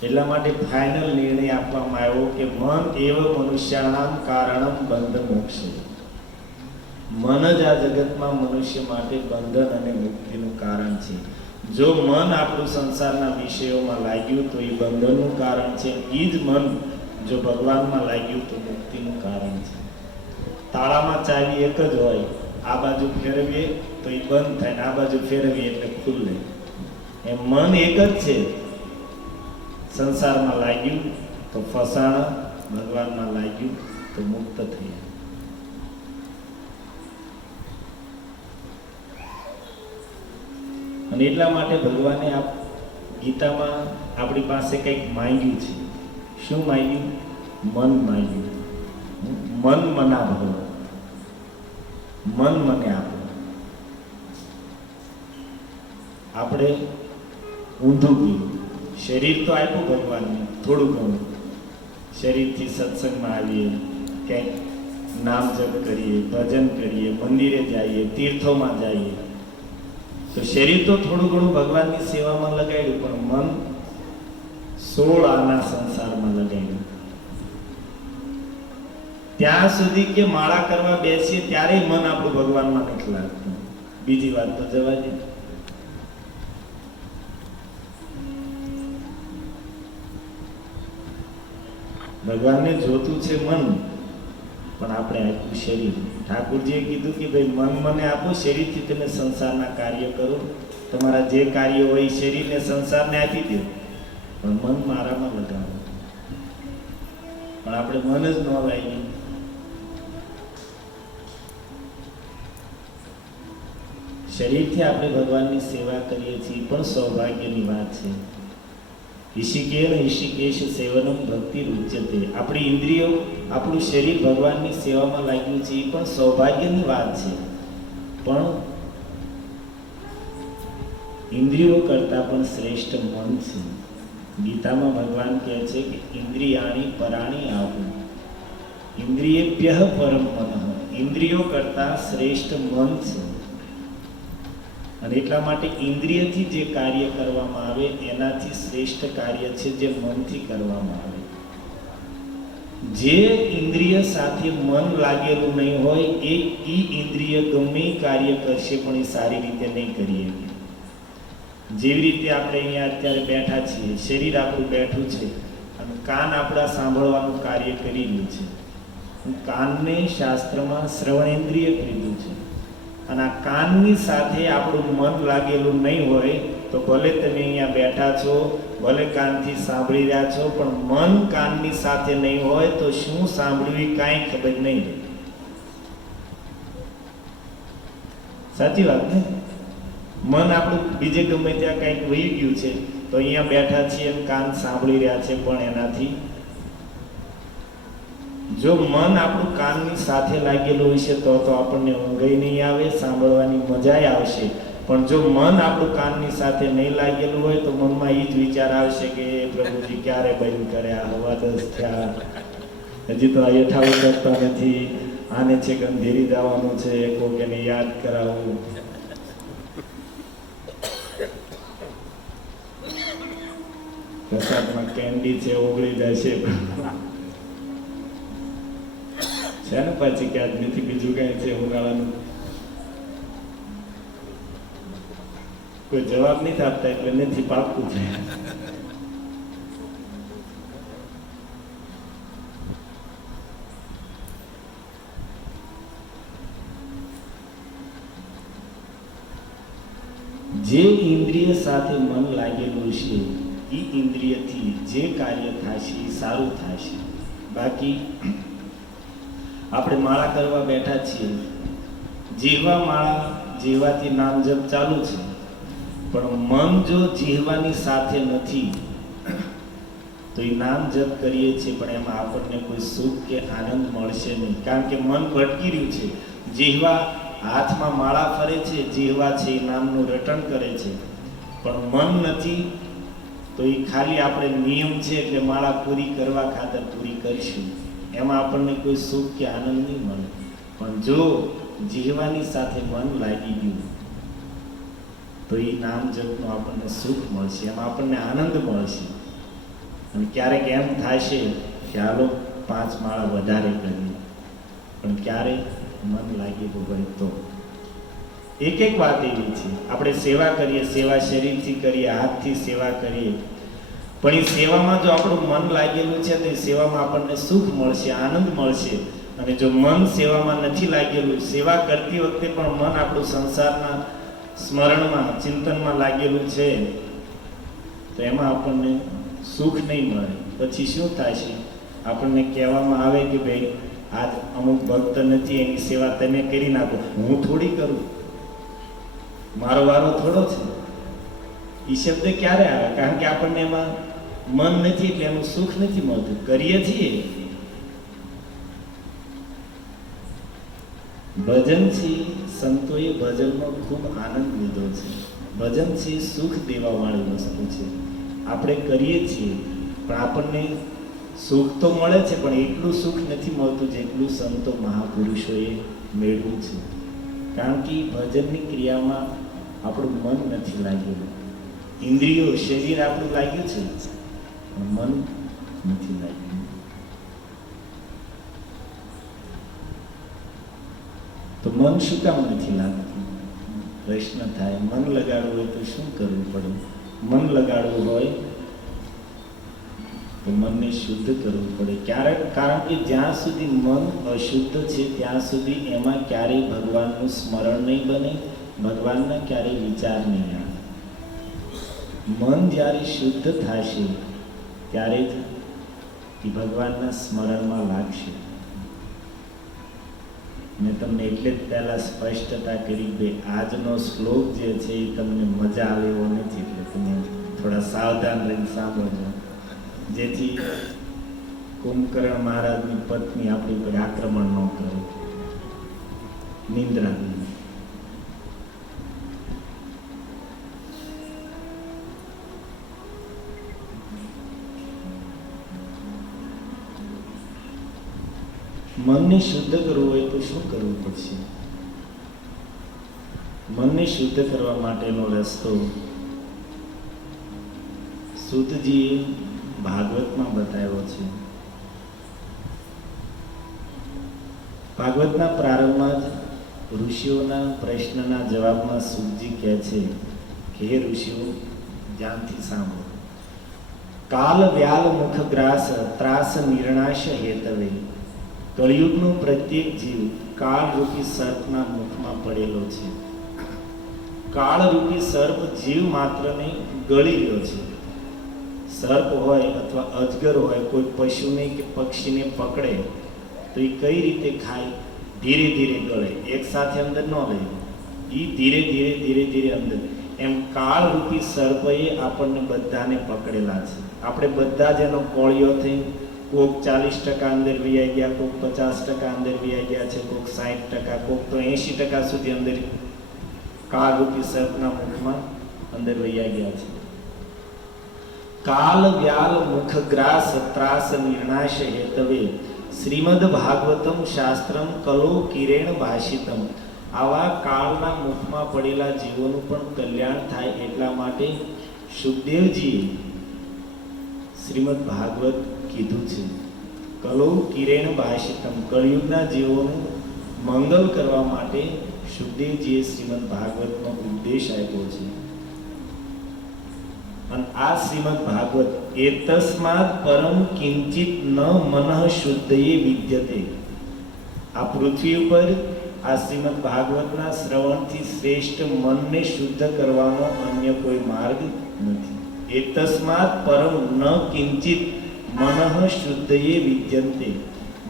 એટલા માટે ફાઇનલ નિર્ણય આપવામાં આવ્યો કે મન એવ મનુષ્યાણામ કારણમ બંધ મોક્ષ. મન જ આ જગતમાં મનુષ્ય માટે બંધન અને મુક્તિનું કારણ છે. જો મન આપણું સંસારના વિષયોમાં લાગ્યું તો એ બંધનનું કારણ છે. એ જ મન જો ભગવાનમાં લાગ્યું તો મુક્તિનું કારણ છે. તાળામાં ચાવી એક જ હોય, આ બાજુ ફેરવીએ તો એ બંધ થાય, આ બાજુ ફેરવીએ એટલે ખુલ્લે. એમ મન એક જ છે. સંસારમાં લાગ્યું તો ફસાણા, ભગવાનમાં લાગ્યું તો મુક્ત થયા. અને એટલા માટે ભગવાને આ ગીતામાં આપણી પાસે કંઈક માંગ્યું છે. શું માંગ્યું? મન માંગ્યું. મન મના ભવો, મન મને આપો. આપણે ઊંધું ગયું. શરીર તો આપ્યું ભગવાનને થોડું ઘણું. શરીરથી સત્સંગમાં આવીએ, ક્યાંક નામ જપ કરીએ, ભજન કરીએ, મંદિરે જઈએ, તીર્થોમાં જઈએ, તો શરીર તો થોડું ઘણું ભગવાનની સેવામાં લગાડ્યું, પણ મન 16 આના સંસારમાં લગાડ્યું. ત્યાં સુધી કે માળા કરવા બેસીએ ત્યારે મન આપણું ભગવાનમાં નથી લાગતું. બીજી વાત તો જવા દે. ભગવાનને જોતું છે મન, પણ આપણે આપ્યું શરીર. ઠાકોરજીએ કીધું કે ભાઈ મન મને આપો, શરીરથી તમે સંસારના કાર્ય કરો. તમારા જે કાર્ય હોય શરીરને સંસારને આપી દો, પણ મન મારામાં લગાવો. પણ આપણે મન જ ન લાવીએ. શરીરથી આપણે ભગવાનની સેવા કરીએ છીએ, પણ સૌભાગ્યની વાત છે. ઈશિકેન ઈશિકેશ સેવનમ ભક્તિ રૂચ્યતે. આપણી ઇન્દ્રિયો, આપણું શરીર ભગવાનની સેવામાં લાગ્યું છે, એ પણ સૌભાગ્યની વાત છે. પણ ઇન્દ્રિયો કરતાં પણ શ્રેષ્ઠ મન છે. ગીતામાં ભગવાન કહે છે કે ઇન્દ્રિયાણી પરાણી આહુ, ઇન્દ્રિયેભ્યઃ પરમ મનઃ. ઇન્દ્રિયો કરતાં શ્રેષ્ઠ મન છે. અને એટલા માટે ઇન્દ્રિયથી જે કાર્ય કરવામાં આવે એનાથી શ્રેષ્ઠ કાર્ય છે જે મનથી કરવામાં આવે. જે ઇન્દ્રિય સાથે મન લાગેલું નહીં હોય એ ઇન્દ્રિય ગમે કાર્ય કરશે પણ એ સારી રીતે નહીં કરી શકે. જેવી રીતે આપણે અહીંયા અત્યારે બેઠા છીએ, શરીર આપણું બેઠું છે અને કાન આપણા સાંભળવાનું કાર્ય કરી રહ્યું છે. કાનને શાસ્ત્રમાં શ્રવણેન્દ્રિય કીધું છે. અને આ કાનની સાથે આપણું મન લાગેલું નહીં હોય તો ભલે તમે અહીંયા બેઠા છો, ભલે કાનથી સાંભળી રહ્યા છો, પણ મન કાનની સાથે નહીં હોય તો શું સાંભળ્યું કાંઈ ખબર નહીં રહે. સાચી વાત ને? મન આપણું બીજે ગમે ત્યાં કંઈક વહી ગયું છે, તો અહીંયા બેઠા છીએ અને કાન સાંભળી રહ્યા છે, પણ એનાથી જો મન આપણું કાનની સાથે લાગેલું હશે તો આપણને ઊંઘ નહીં આવે, સાંભળવાની મજા આવશે. પણ જો મન આપણું કાનની સાથે નહીં લાગેલું હોય તો મનમાં એ જ વિચાર આવશે કે પ્રભુજી ક્યારે બંધ કરે, આ હવા 10 થયા, હજી તો આ યથાવું કરતા નથી, આને છે કે અંધેરી જવાનું છે, કોઈને યાદ કરાવવું. પ્રસાદમાં કેન્ડી છે, ઓગળી જશે છે ને, પછી કે આજ નથી, બીજું કઈ છે ઉનાળાનું. કોઈ જવાબ નથી આપતા એટલે નથી, પાકું છે. જે ઇન્દ્રિય સાથે મન લાગેલું છે એ ઇન્દ્રિયથી જે કાર્ય થશે એ સારું થશે. બાકી આપણે માળા કરવા બેઠા છીએ, જીહવા માળા, જીહવાથી નામ જપ ચાલુ છે, પણ મન જો જીહવાની સાથે નથી તો એ નામ જપ કરીએ છીએ પણ એમાં આપણને કોઈ સુખ કે આનંદ મળશે નહીં. કારણ કે મન ભટકી રહ્યું છે. જીહવા હાથમાં માળા ફરે છે, જીહવા છે એ નામનું રટણ કરે છે, પણ મન નથી. તો એ ખાલી આપણે નિયમ છે એટલે માળા પૂરી કરવા ખાતર પૂરી કરીશું, એમાં આપણને કોઈ સુખ કે આનંદ નહીં મળે. પણ જો જીહવાની સાથે મન લાગી ગયું તો એ નામ જપનું આપણને સુખ મળશે, એમાં આપણને આનંદ મળશે. અને ક્યારેક એમ થશે કે હાલો 5 માળા વધારે કરીએ, પણ ક્યારે મન લાગેલું હોય તો. એક વાત એવી છે, આપણે સેવા કરીએ, સેવા શરીરથી કરીએ, હાથથી સેવા કરીએ, પણ એ સેવામાં જો આપણું મન લાગેલું છે તો એ સેવામાં આપણને સુખ મળશે, આનંદ મળશે. અને જો મન સેવામાં નથી લાગેલું, સેવા કરતી વખતે પણ મન આપણું સંસારના સ્મરણમાં, ચિંતનમાં લાગેલું છે, તો એમાં આપણને સુખ નહીં મળે. પછી શું થશે? આપણને કહેવામાં આવે કે ભાઈ આજ અમુક ભક્ત નથી, એની સેવા તમે કરી નાખો. હું થોડી કરું, મારો વારો થોડો છે. એ શબ્દ ક્યારે આવે? કારણ કે આપણને એમાં મન નથી એટલે એનું સુખ નથી મળતું. કરીએ છીએ ભજનથી, સંતોએ ભજનનો ખૂબ આનંદ લીધો છે. ભજનથી સુખ દેવા વાળી વસ્તુ છે. આપણે કરીએ છીએ પણ આપણને સુખ તો મળે છે, પણ એટલું સુખ નથી મળતું જેટલું સંતો મહાપુરુષોએ મેળવ્યું છે. કારણ કે ભજનની ક્રિયામાં આપણું મન નથી લાગેલું. ઇન્દ્રિયો, શરીર આપણું લાગ્યું છે, પણ મન નથી લાગ્યું. તો મન શું કામ નથી લાગતું? પ્રશ્ન થાય. મન લગાડવું હોય તો શું કરવું પડે? મન લગાડવું હોય તો મનને શુદ્ધ કરવું પડે. કારણ કે જ્યાં સુધી મન અશુદ્ધ છે ત્યાં સુધી એમાં ક્યારેય ભગવાનનું સ્મરણ નહીં બને, ભગવાનના ક્યારેય વિચાર નહીં આવે. મન જ્યારે શુદ્ધ થશે ત્યારે જ એ ભગવાનના સ્મરણમાં લાગશે. મેં તમને એટલે જ પહેલા સ્પષ્ટતા કરી કે આજનો શ્લોક જે છે એ તમને મજા આવે એવો નથી, એટલે તમે થોડા સાવધાન રહીને સાંભળજો, જેથી કુંભકર્ણ મહારાજની પત્ની આપણી પર આક્રમણ ન કરે. નિંદ્રા. મનને શુદ્ધ કરવું હોય તો શું કરવું પડશે? મનને શુદ્ધ કરવા માટેનો રસ્તો સૂતજીએ ભાગવતમાં બતાવ્યો છે. ભાગવતના પ્રારંભમાં જ ઋષિઓના પ્રશ્નના જવાબમાં સૂતજી કહે છે કે હે ઋષિઓ, ધ્યાનથી સાંભળો. કાલ વ્યાલ મુખગ્રાસ ત્રાસ નિર્ણાશ હેતવે. કળિયુગનો પ્રત્યેક જીવ કાળરૂપી સર્પના મુખમાં પડેલો છે. કાળરૂપી સર્પ જીવ માત્રને ગળી રહ્યો છે. સર્પ હોય અથવા અજગર હોય, કોઈ પશુને કે પક્ષીને પકડે તો એ કઈ રીતે ખાય? ધીરે ધીરે ગળે, એક સાથે અંદર ન લે, એ ધીરે ધીરે ધીરે ધીરે અંદર. એમ કાળરૂપી સર્પએ આપણને બધાને પકડેલા છે. આપણે બધા જ એનો કોળિયો થઈ, કોક 40% અંદર વિયાઈ ગયા, કોક 50% અંદર વિયાઈ ગયા છે, કોક 60%, કોક તો 80% સુધી અંદર કાળરૂપી સર્પના મુખમાં અંદર વૈયા ગયા છે. કાલ વ્યાલ મુખગ્રાસ ત્રાસ નિર્ણાશ હેતવે શ્રીમદ ભાગવતમ શાસ્ત્રમ કલો કિરેણ ભાષિતમ. આવા કાળના મુખમાં પડેલા જીવોનું પણ કલ્યાણ થાય એટલા માટે સુખદેવજીએ શ્રીમદ ભાગવત કીધું છે. કલો કિરેણ ભાષિતમ, કળિયુગના જીવોનું મંગલ કરવા માટે સુખદેવજીએ શ્રીમદ ભાગવતનો ઉપદેશ આપ્યો છે. અને આ શ્રીમદ ભાગવત એતસ્માદ પરમ કિંચિત ન મનઃ શુદ્ધયે વિદ્યતે. આ પૃથ્વી ઉપર આ શ્રીમદ ભાગવતના શ્રવણથી શ્રેષ્ઠ મનને શુદ્ધ કરવાનો અન્ય કોઈ માર્ગ નથી. એતસ્માદ પરમ ન કિંચિત મનઃ શુદ્ધયે વિદ્યન્તે.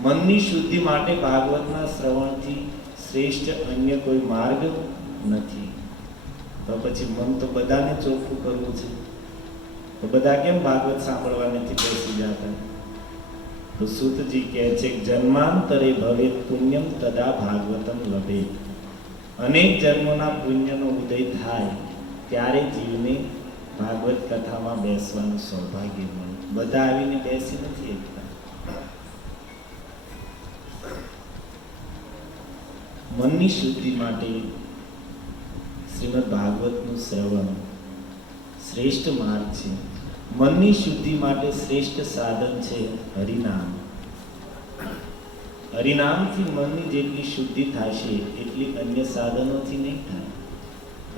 મનની શુદ્ધિ માટે ભાગવતના શ્રવણથી શ્રેષ્ઠ અન્ય કોઈ માર્ગ નથી. તો પછી મન તો બધાને ચોખ્ખું કરવું છે, તો બધા કેમ ભાગવત સાંભળવા નથી બેસી જતા? તો સૂતજી કહે છે જન્માંતરે ભવેત પુણ્યમ તદા ભાગવતમ લભેત. અનેક જન્મોના પુણ્યનો ઉદય થાય ત્યારે જીવને ભાગવત કથામાં બેસવાનું સૌભાગ્ય મળે. બધા આવીને બેસી નથી શકતા. મનની શુદ્ધિ માટે શ્રીમદ ભાગવતનું શ્રવણ શ્રેષ્ઠ માર્ગ છે. મનની શુદ્ધિ માટે શ્રેષ્ઠ સાધન છે હરિનામ. હરિનામથી મનની જેટલી શુદ્ધિ થશે એટલી અન્ય સાધનોથી નહીં થાય.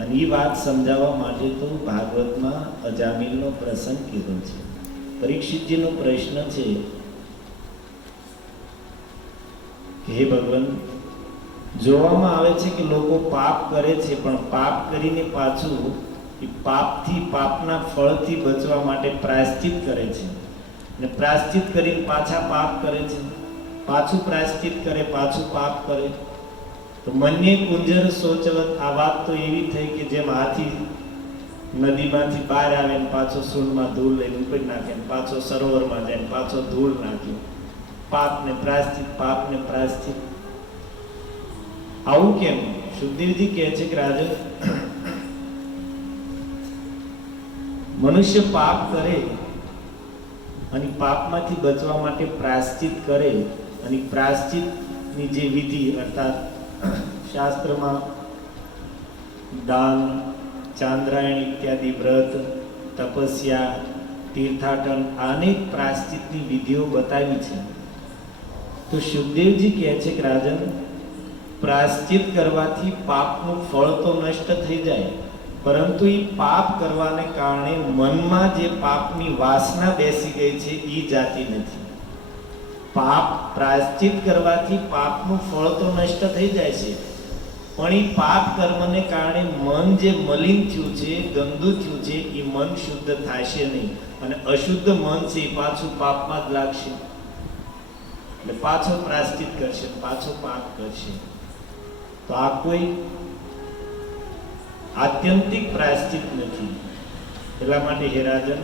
અને એ વાત સમજાવવા માટે તો ભાગવતમાં અજામિલનો પ્રસંગ કીધો છે. પરીક્ષિતજીનો પ્રશ્ન છે કે હે ભગવાન, જોવામાં આવે છે કે લોકો પાપ કરે છે, પણ પાપ કરીને પાછું પાપથી, પાપના ફળથી બચવા માટે પ્રાયશ્ચિત કરે છે, અને પ્રાયશ્ચિત કરીને પાછા પાપ કરે છે, પાછું પ્રાયશ્ચિત કરે, પાછું પાપ કરે. તો મન્ય કુંજર સોચવત. આ વાત તો એવી થઈ કે જેમ હાથી નદીમાંથી બહાર આવે ને પાછો સૂંઢમાં ધૂળ લઈને ઉપડી નાખે ને પાછો સરોવરમાં જાય ને પાછો ધૂળ નાખ્યો. પાપને પ્રાયશ્ચિત, પાપને પ્રાયશ્ચિત. આવું કેમ? સુખદેવજી કહે છે કે રાજન, મનુષ્ય પાપ કરે અને પાપમાંથી બચવા માટે પ્રાયશ્ચિત કરે, અને પ્રાયશ્ચિતની જે વિધિ અર્થાત શાસ્ત્રમાં દાન, ચાંદ્રાયણ ઇત્યાદિ વ્રત, તપસ્યા, તીર્થાટન, અનેક પ્રાયશ્ચિતની વિધિઓ બતાવી છે. તો સુખદેવજી કહે છે કે રાજન, પ્રાયશ્ચિત કરવાથી પાપનું ફળ તો નષ્ટ થઈ જાય, પરંતુ એ પાપ કરવાને કારણે મનમાં જે પાપની વાસના બેસી ગઈ છે એ જાતી નથી. પાપ પ્રાયશ્ચિત કરવાથી પાપનું ફળ તો નષ્ટ થઈ જાય છે, પણ એ પાપ કર્મને કારણે મન જે મલિન થયું છે, ગંદુ થયું છે, એ મન શુદ્ધ થશે નહીં, અને અશુદ્ધ મન છે એ પાછું પાપમાં જ લાગશે, એટલે પાછો પ્રાયશ્ચિત કરશે, પાછો પાપ કરશે. તો આ કોઈ આત્યંતિક પ્રાયશ્ચિત નથી. એટલા માટે હે રાજન,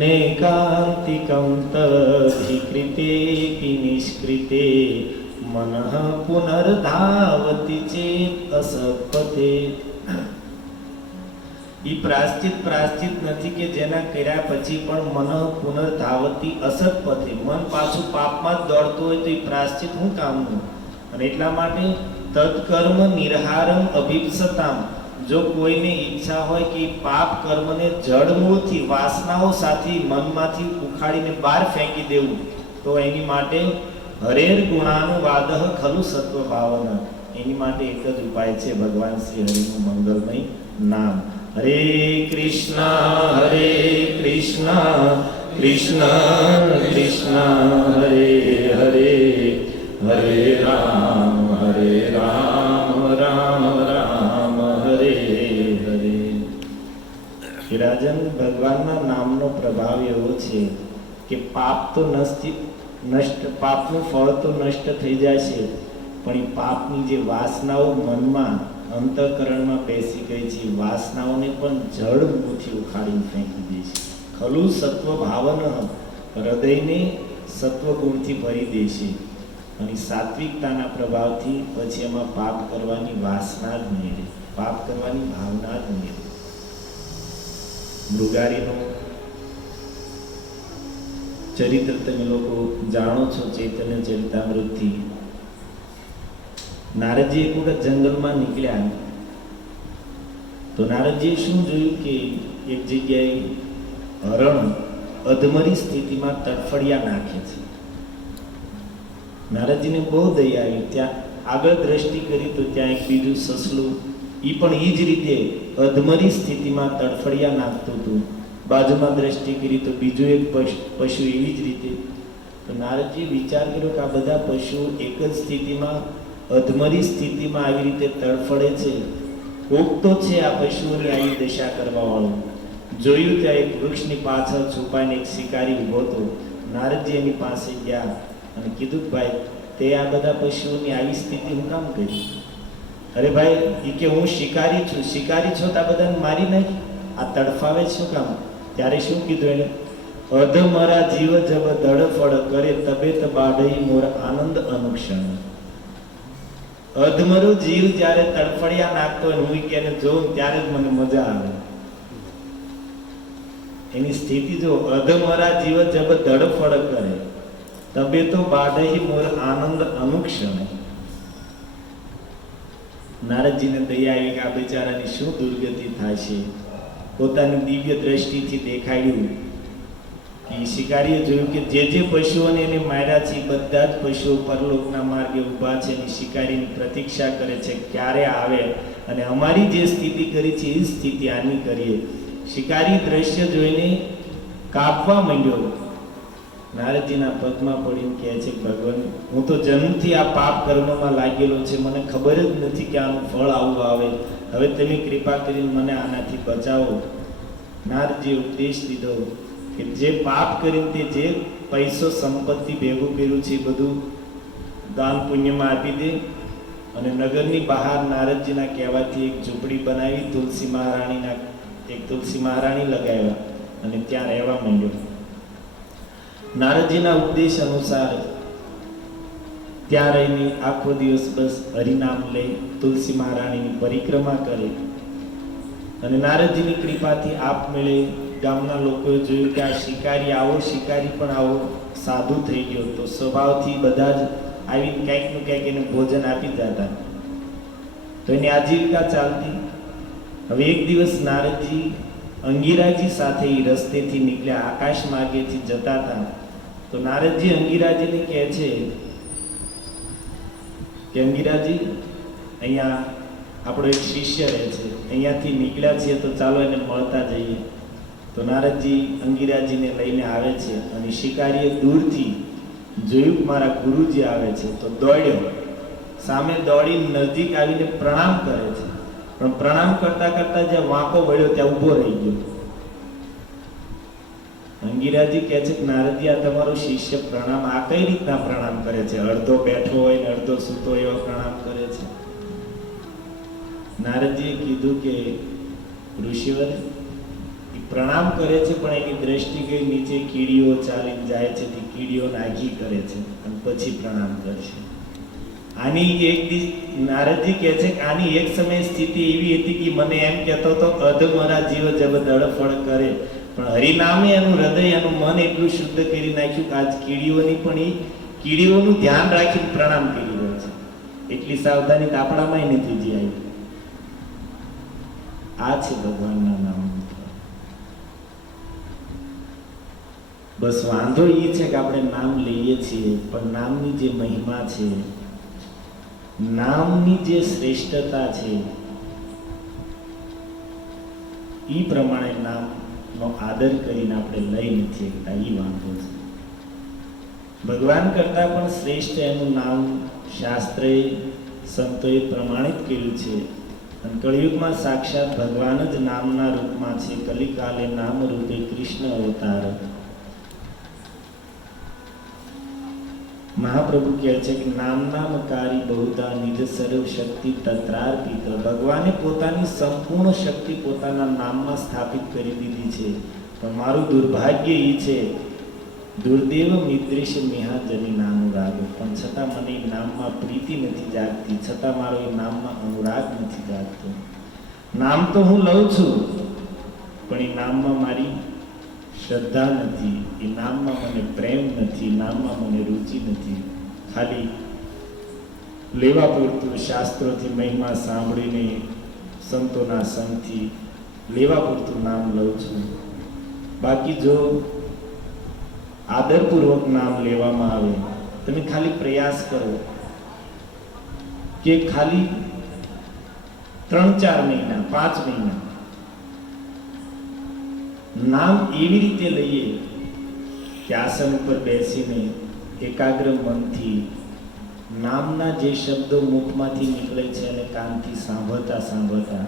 નેકાંતિકં તદધિકૃતે નિષ્કૃતે મનઃ પુનર્ધાવતિ ચેત અસત્પથે. ઈ પ્રાયશ્ચિત નથી કે જેના કર્યા પછી પણ મન પુનર્ધાવતી અસત્પથે, મન પાછું પાપમાં જ દોડતું હોય તો એ પ્રાયશ્ચિત શું કામનું? અને એટલા માટે તત્કર્મ નિર્હારમ અભિપ્સતામ, જો કોઈને ઈચ્છા હોય કે પાપ કર્મને જડમૂળથી વાસનાઓ સાથે મનમાંથી ઉખાડીને બહાર ફેંકી દેવું, તો એની માટે હરેર ગુણાનુવાદઃ ખલુ સત્વ ભાવના, એની માટે એક જ ઉપાય છે, ભગવાન શ્રી હરિનું મંગલમય નામ. હરે કૃષ્ણ કૃષ્ણ કૃષ્ણ હરે હરે, હરે રામ રામ રામ હરે હરે. રાજન, ભગવાનના નામનો પ્રભાવ એવો છે કે પાપ તો પાપનું ફળ તો નષ્ટ થઈ જાય છે, પણ એ પાપની જે વાસનાઓ મનમાં અંતઃકરણમાં બેસી ગઈ છે, વાસનાઓને પણ જડમૂળથી ઉખાડીને ફેંકી દે છે. ખલુ સત્વ ભાવન, હૃદયને સત્વગુણથી ભરી દે છે, અને સાત્વિકતાના પ્રભાવથી પછી એમાં પાપ કરવાની વાસના જ નહીં રહે, પાપ કરવાની ભાવના જ નહીં રહે. મૃગારીનું ચરિત્ર તમે લોકો જાણો છો ચૈતન્ય ચરિતામૃતથી. નારદજી એક વખત જંગલમાં નીકળ્યા તો નારદજીએ શું જોયું કે એક જગ્યાએ હરણ અધમરી સ્થિતિમાં તડફડિયા નાખે છે. નારદજીને બહુ દયા આવી. ત્યાં આગળ દ્રષ્ટિ કરી તો ત્યાં એક બીજું સસલું એ પણ એ જ રીતે અધમરી સ્થિતિમાં તડફડિયા નાખતું હતું. બાજુમાં દ્રષ્ટિ કરી તો બીજું એક પશુ એવી જ રીતે. તો નારદજી વિચાર કર્યો કે આ બધા પશુઓ એક જ સ્થિતિમાં અધમરી સ્થિતિમાં આવી રીતે તડફડે છે, કોક તો છે આ પશુઓની આવી દશા કરવા વાળું. જોયું ત્યાં એક વૃક્ષની પાછળ છુપાઈને એક શિકારી ઊભો હતો. નારદજી એની પાસે ગયા અને કીધું, ભાઈ તે આ બધા પશુઓની આવી સ્થિતિ હું કામ કરી? અરે ભાઈ, એ કે હું શિકારી છું. શિકારી છો તો આ બધાને મારી નાખી, આ તડફાવે શું કામ? ત્યારે શું કીધું એને? અધમરા જીવ જબ દડફડ કરે તબેત બાઢઈ મોર આનંદ અનુક્ષણ. અધમરો જીવ જ્યારે તડફડિયા નાખતો હોય હું કે જોઉં ત્યારે જ મને મજા આવે. એની સ્થિતિ જો, અધમરા જીવ જબ દડફડ કરે તબે તો બાઢઈ મોર આનંદ અનુક્ષણ. નારદજીને દયા આવી કે આ બિચારાની શું દુર્ગતિ થાય છે. પોતાની દિવ્ય દ્રષ્ટિથી દેખાડ્યું કે શિકારીએ જોયું કે જે પશુઓને એને માર્યા છે બધા જ પશુઓ પરલોકના માર્ગે ઊભા છે અને શિકારીની પ્રતીક્ષા કરે છે ક્યારે આવે અને અમારી જે સ્થિતિ કરી છે એ સ્થિતિ આની કરીએ. શિકારી દ્રશ્ય જોઈને કાપવા માંડ્યો. નારદજીના પગમાં પડીને કહે છે, ભગવાન, હું તો જન્મથી આ પાપ કર્મમાં લાગેલો છે, મને ખબર જ નથી કે આનું ફળ આવું આવે. હવે તમે કૃપા કરીને મને આનાથી બચાવો. નારદજીએ ઉપદેશ દીધો કે જે પાપ કરીને તે જે પૈસો સંપત્તિ ભેગું કર્યું છે એ બધું દાન પુણ્યમાં આપી દે અને નગરની બહાર નારદજીના કહેવાથી એક ઝૂંપડી બનાવી, તુલસી મહારાણી લગાવ્યા અને ત્યાં રહેવા માંડ્યો. નારદજીના ઉપદેશ અનુસાર ત્યાં રહીને આખો દિવસ બસ હરિનામ લઈ તુલસી મહારાણીની પરિક્રમા કરે. અને નારદજીની કૃપાથી આપમેળે ગામના લોકોએ જોયું કે આ શિકારી પણ આવો સાધુ થઈ ગયો. તો સ્વભાવથી બધા જ આવી કંઈકનું કંઈક એને ભોજન આપી જતા, તો એની આજીવિકા ચાલતી. હવે એક દિવસ નારદજી અંગિરાજી સાથે રસ્તેથી નીકળ્યા, આકાશ માર્ગેથી જતા હતા. તો નારદજી અંગિરાજીને કહે છે કે અંગિરાજી, અહીંયા આપણો એક શિષ્ય રહે છે, અહીંયાથી નીકળ્યા છીએ તો ચાલો એને મળતા જઈએ. તો નારદજી અંગિરાજીને લઈને આવે છે અને શિકારીએ દૂરથી જોયું કે મારા ગુરુજી આવે છે, તો દોડ્યો, સામે દોડી નજીક આવીને પ્રણામ કરે છે. પણ પ્રણામ કરતા કરતા જ્યાં વાંકો વળ્યો ત્યાં ઊભો રહી ગયો. અંગિરાજી કહે છે કે નારદજી, આ તમારો શિષ્ય પ્રણામ આ કઈ રીતના પ્રણામ કરે છે? અડધો બેઠો હોય ને અડધો સૂતો એવો પ્રણામ કરે છે. નારદજીએ કીધું કે ઋષિવર, પ્રણામ કરે છે પણ એની દ્રષ્ટિ ગઈ નીચે, કીડીઓ ચાલીને જાય છે, તે કીડીઓ નાગી કરે છે અને પછી પ્રણામ કરશે. નારદજી કહે છે કે આની એક સમય સ્થિતિ એવી હતી કે મને એમ કહેતો હતો અધમરા જીવ જબ દળફળ કરે, પણ હરિનામે એનું હૃદય એનું મન એટલું શુદ્ધ કરી નાખ્યું કે આજ કીડીઓની પણ એ કીડીઓનું ધ્યાન રાખીને પ્રણામ કરી રહ્યો છે. એટલી સાવધાની આપણામાં નથી જે આવી. આ છે ભગવાનના નામ. બસ વાંધો એ છે કે આપણે નામ લઈએ છીએ, પણ નામની જે મહિમા છે, નામની જે શ્રેષ્ઠતા છે, એ પ્રમાણે નામનો આદર કરીને આપણે લઈ નથી શકતા. એ વાંધો છે. ભગવાન કરતા પણ શ્રેષ્ઠ એનું નામ શાસ્ત્રે સંતોએ પ્રમાણિત કર્યું છે. અને કળિયુગમાં સાક્ષાત ભગવાન જ નામના રૂપમાં છે. કલિકાલે નામ રૂપે કૃષ્ણ અવતાર. મહાપ્રભુ કહે છે કે નામનામકારી બહુધા નિજ સર્વ શક્તિ તત્રાર્પિત. ભગવાને પોતાની સંપૂર્ણ શક્તિ પોતાના નામમાં સ્થાપિત કરી દીધી છે. પણ મારું દુર્ભાગ્ય એ છે, દુર્દેવ મિદ્રેશ મેહાજની નાનુરાગ, પણ છતાં મને એ નામમાં પ્રીતિ નથી જાગતી, છતાં મારો એ નામમાં અનુરાગ નથી જાગતો. નામ તો હું લઉં છું, પણ એ નામમાં મારી શ્રદ્ધા નથી, એ નામમાં મને પ્રેમ નથી, નામમાં મને રુચિ નથી. ખાલી લેવા પૂરતું શાસ્ત્રોથી મહિમા સાંભળીને સંતોના સંગથી લેવા પૂરતું નામ લઉં છું. બાકી જો આદરપૂર્વક નામ લેવામાં આવે, તમે ખાલી પ્રયાસ કરો કે ખાલી 3-4 મહિના 5 મહિના નામ એવી રીતે લઈએ કે આસન ઉપર બેસીને એકાગ્ર મનથી નામના જે શબ્દો મુખમાંથી નીકળે છે અને કાનથી સાંભળતા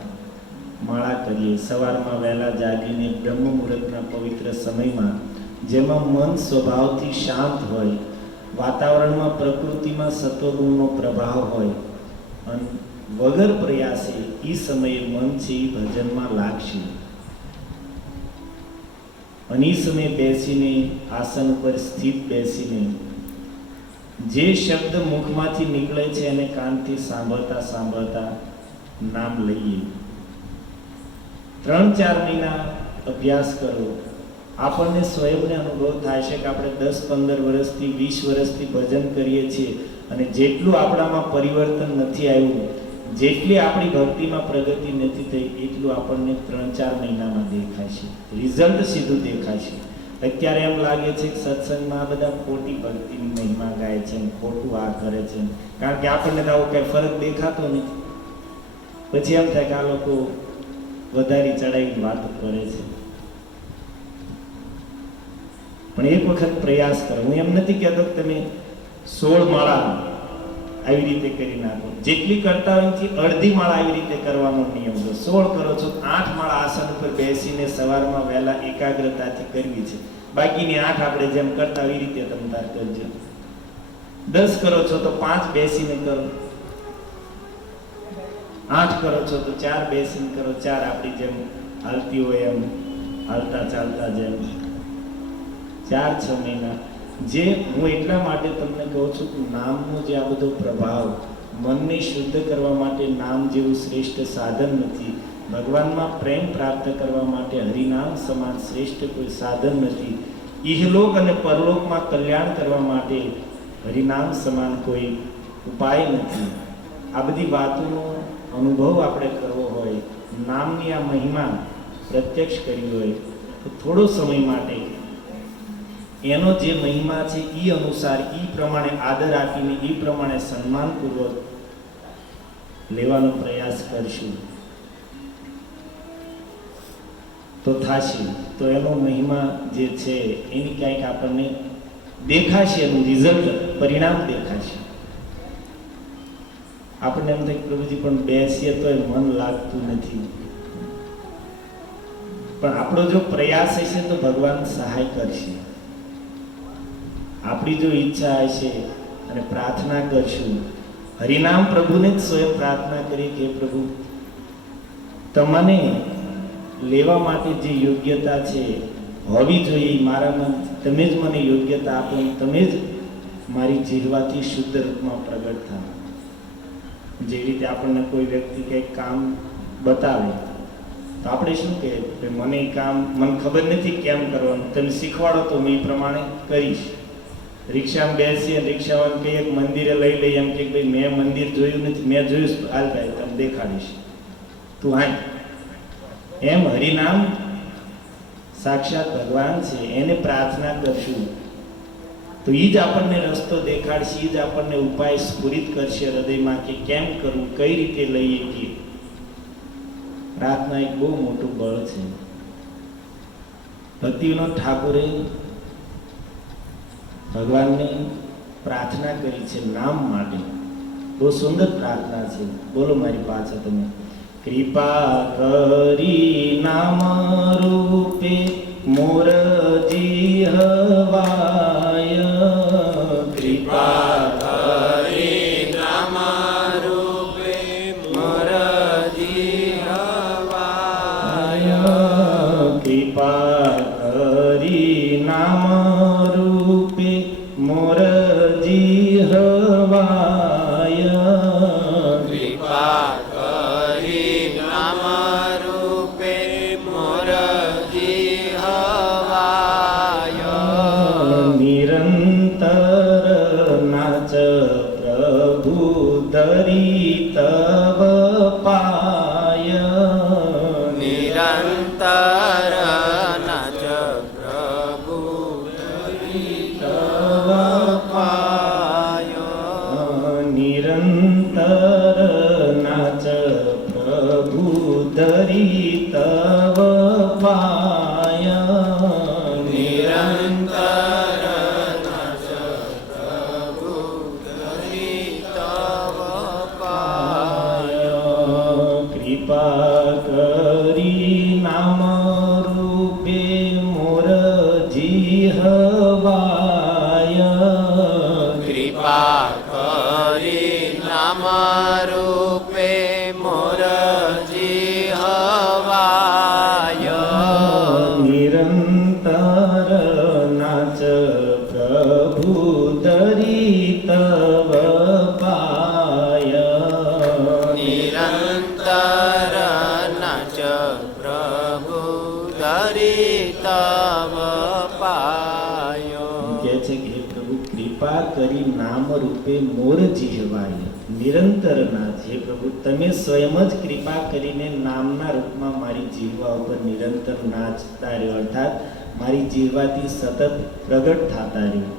માળા કરીએ. સવારમાં વહેલા જાગીને બ્રહ્મ મુહૂર્તના પવિત્ર સમયમાં, જેમાં મન સ્વભાવથી શાંત હોય, વાતાવરણમાં પ્રકૃતિમાં સત્વગુણનો પ્રભાવ હોય, અને વગર પ્રયાસે એ સમયે મન છે એ ભજનમાં લાગશે. અને એ સમયે બેસીને આસન ઉપર સ્થિત બેસીને જે શબ્દ મુખમાંથી નીકળે છે એને કાનથી સાંભળતા નામ લઈએ. 3-4 મહિના અભ્યાસ કરો. આપણને સ્વયંને અનુભવ થાય છે કે આપણે 10-15 વર્ષથી 20 વર્ષથી ભજન કરીએ છીએ અને જેટલું આપણામાં પરિવર્તન નથી આવ્યું, જેટલી આપણી ભક્તિમાં પ્રગતિ નથી થઈ, એટલું આપણને 3-4 મહિનામાં દેખાય છે. રિઝલ્ટ સીધું દેખાય છે. અત્યારે એમ લાગે છે કે સત્સંગમાં આ બધા ખોટી ભક્તિની મહિમા ગાય છે, ખોટું આ કરે છે, કારણ કે આપણને તો આવો કંઈ ફરક દેખાતો નથી. પછી એમ થાય કે આ લોકો વધારી ચડાવીને વાતો કરે છે. પણ એક વખત પ્રયાસ કરો. હું એમ નથી કહેતો કે તમે 16 માળા આવી રીતે કરી નાખો. જેટલી કરતા હોય એથી અડધી માળા આવી રીતે કરવાનો નિયમ છે. 16 કરો છો, 8 માળા આસન ઉપર બેસીને સવારમાં વહેલા એકાગ્રતાથી કરવી છે. બાકીની 8 આપણે જેમ કરતા એવી રીતે તમે તાર કરજો. 10 કરો છો તો 5 બેસીને કરો. 8 કરો છો તો 4 બેસીને કરો, 4 આપણી જેમ હાલતી હોય એમ હાલતા ચાલતા જેમ 4-6 મહિના. જે હું એટલા માટે તમને કહું છું કે નામનો જે આ બધો પ્રભાવ મનને શુદ્ધ કરવા માટે નામ જેવું શ્રેષ્ઠ સાધન નથી. ભગવાનમાં પ્રેમ પ્રાપ્ત કરવા માટે હરિનામ સમાન શ્રેષ્ઠ કોઈ સાધન નથી. ઇહલોક અને પરલોકમાં કલ્યાણ કરવા માટે હરિનામ સમાન કોઈ ઉપાય નથી. આ બધી વાતોનો અનુભવ આપણે કરવો હોય, નામની આ મહિમા પ્રત્યક્ષ કરી હોય તો થોડો સમય માટે એનો જે મહિમા છે એ અનુસાર એ પ્રમાણે આદર આપીને એ પ્રમાણે સન્માનપૂર્વક લેવાનો પ્રયાસ કરશું તો થશે. તો એનો મહિમા જે છે એની ક્યાંક આપણને દેખાશે, એનું રિઝલ્ટ પરિણામ દેખાશે. આપણને એમ થાય પ્રભુજી પણ બેસીએ તો મન લાગતું નથી, પણ આપણો જો પ્રયાસ હશે તો ભગવાન સહાય કરશે. આપણી જો ઈચ્છા હશે અને પ્રાર્થના કરશું, હરિનામ પ્રભુને જ સ્વયં પ્રાર્થના કરી કે પ્રભુ તમને લેવા માટે જે યોગ્યતા છે હોવી જોઈએ મારામાં, તમે જ મને યોગ્યતા આપો, તમે જ મારી જીહવાથી શુદ્ધ રૂપમાં પ્રગટ થાઓ. જે રીતે આપણને કોઈ વ્યક્તિ કંઈક કામ બતાવે તો આપણે શું કહીએ, મને કામ મને ખબર નથી કેમ કરવાનું, તમે શીખવાડો તો હું એ પ્રમાણે કરીશ. રિક્ષામાં બેસીએ, રિક્ષાવાળાને કહીએ મંદિરે લઈ લઈએ, એમ કે ભાઈ મેં મંદિર જોયું નથી, મેં જોયું હાલ ભાઈ તમે દેખાડીશ, તું હાય. એમ હરિનામ સાક્ષાત ભગવાન છે, એને પ્રાર્થના કરશું તો એ જ આપણને રસ્તો દેખાડશે, એ જ આપણને ઉપાય સ્ફુરિત કરશે હૃદયમાં કે કેમ કરવું, કઈ રીતે લઈએ કે. પ્રાર્થના એક બહુ મોટું બળ છે. ભક્તિવિનોદ ઠાકોરે ભગવાનને પ્રાર્થના કરી છે નામ માટે. બહુ સુંદર પ્રાર્થના છે, બોલો મારી પાછળ તમે. કૃપા કરી નામ રૂપે મોર જીહવાય, કૃપા કરી નામ રૂપે મોર જીહવાય, કૃપા કરી નામ રૂપે મોર જીહવાય, કૃપા ધરી તવ પાય, નિરંતર નાચ પ્રભુ ધરી તવ પાય, નિરંતર નાચ પ્રભુ ધરી તવ પાય, નિરંતર નાચ પ્રભુ ધરી તવ પાય, કૃપા કરી નામ રૂપે મોર જીહવાય, કૃપા કરી નામ રૂપે મોર જીહવાય, નિરંતર નાચ પ્રભુ ધરી તવ પાય, નિરંતર નાચ પ્રભુ ધરી તવ પાય. કહે છે કે હે પ્રભુ કૃપા કરી નામ રૂપે મોર જીહવાય, નિરંતર નાચ. હે પ્રભુ તમે સ્વયં જ કૃપા કરીને નામના રૂપમાં મારી જીહવા ઉપર નિરંતર નાચતા રહ્યો, અર્થાત મારી જીહવાથી સતત પ્રગટ થતા રહ્યો.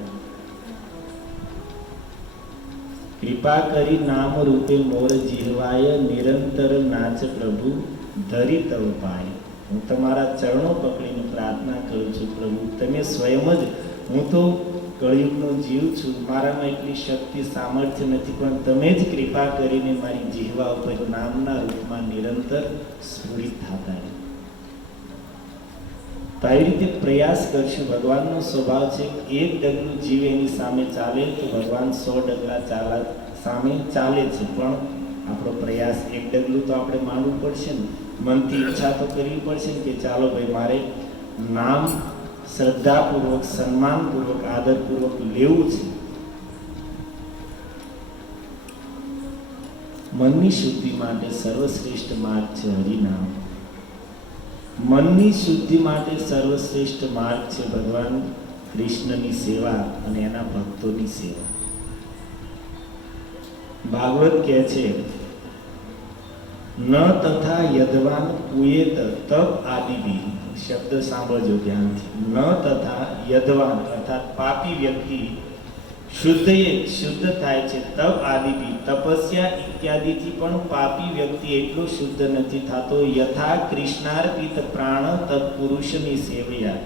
કૃપા કરી નામ રૂપે મોર જીહવાય, નિરંતર નાચ પ્રભુ ધરી તવ પાય. હું તમારા ચરણો પકડીને પ્રાર્થના કરું છું પ્રભુ તમે સ્વયં જ, હું તો કળિયુગનો જીવ છું, મારામાં એટલી શક્તિ સામર્થ્ય નથી, પણ તમે જ કૃપા કરીને મારી જીહવા ઉપર નામના રૂપમાં નિરંતર સ્ફુરિત થતા રહે. તો આવી રીતે પ્રયાસ કરશું. ભગવાનનો સ્વભાવ છે એક ડગલું જીવ એની સામે ચાલે તો ભગવાન 100 ડગલા સામે ચાલે છે, પણ આપણો પ્રયાસ એક ડગલું તો આપણે માંડવું પડશે ને, મનથી ઈચ્છા તો કરવી પડશે ને કે ચાલો ભાઈ મારે નામ શ્રદ્ધાપૂર્વક, સન્માનપૂર્વક, આદરપૂર્વક લેવું છે. મનની શુદ્ધિ માટે સર્વશ્રેષ્ઠ માર્ગ છે હરિનામ. મનની શુદ્ધિ માટે સર્વશ્રેષ્ઠ માર્ગ છે ભગવાન કૃષ્ણની સેવા અને એના ભક્તોની સેવા. ભાગવત કહે છે ન તથા યદવાન પુયેત તપ આદિભિ. શબ્દ સાંભળજો ધ્યાનથી. ન તથા યદવાન અર્થાત પાપી વ્યક્તિ શુદ્ધ થાય છે તપ આદિભિ, તપસ્યા ઇત્યાદિથી પણ પાપી વ્યક્તિ એટલો શુદ્ધ નથી થતો. યથા કૃષ્ણાર્પિત પ્રાણ તત્પુરુષની સેવયા.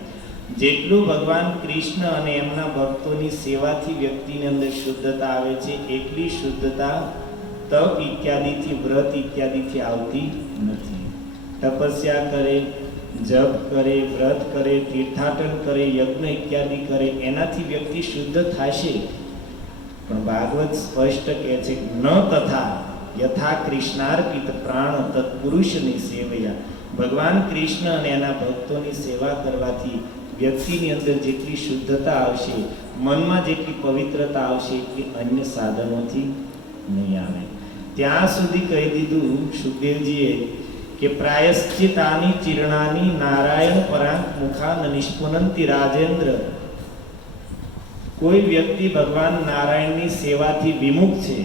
જેટલું ભગવાન કૃષ્ણ અને એમના ભક્તોની સેવાથી વ્યક્તિની અંદર શુદ્ધતા આવે છે એટલી શુદ્ધતા તપ ઇત્યાદિથી, વ્રત ઇત્યાદિથી આવતી નથી. તપસ્યા કરે, જપ કરે, વ્રત કરે, તીર્થાટન કરે, યજ્ઞ ઇત્યાદિ કરે, એનાથી વ્યક્તિ શુદ્ધ થશે. પણ ભાગવત સ્પષ્ટ કહે છે ન તથા યથા કૃષ્ણાર્પિત પ્રાણ તત્પુરુષની સેવયા. ભગવાન કૃષ્ણ અને એના ભક્તોની સેવા કરવાથી વ્યક્તિની અંદર જેટલી શુદ્ધતા આવશે, મનમાં જેટલી પવિત્રતા આવશે એ અન્ય સાધનોથી નહીં આવે. ત્યાં સુધી કહી દીધું સુખદેવજીએ કે પ્રાયશ્ચિતાની ચિરણાની નારાયણ પરાંક મુખાન નિષ્પુનંતિ રાજેન્દ્ર. કોઈ વ્યક્તિ ભગવાન નારાયણની સેવાથી વિમુખ છે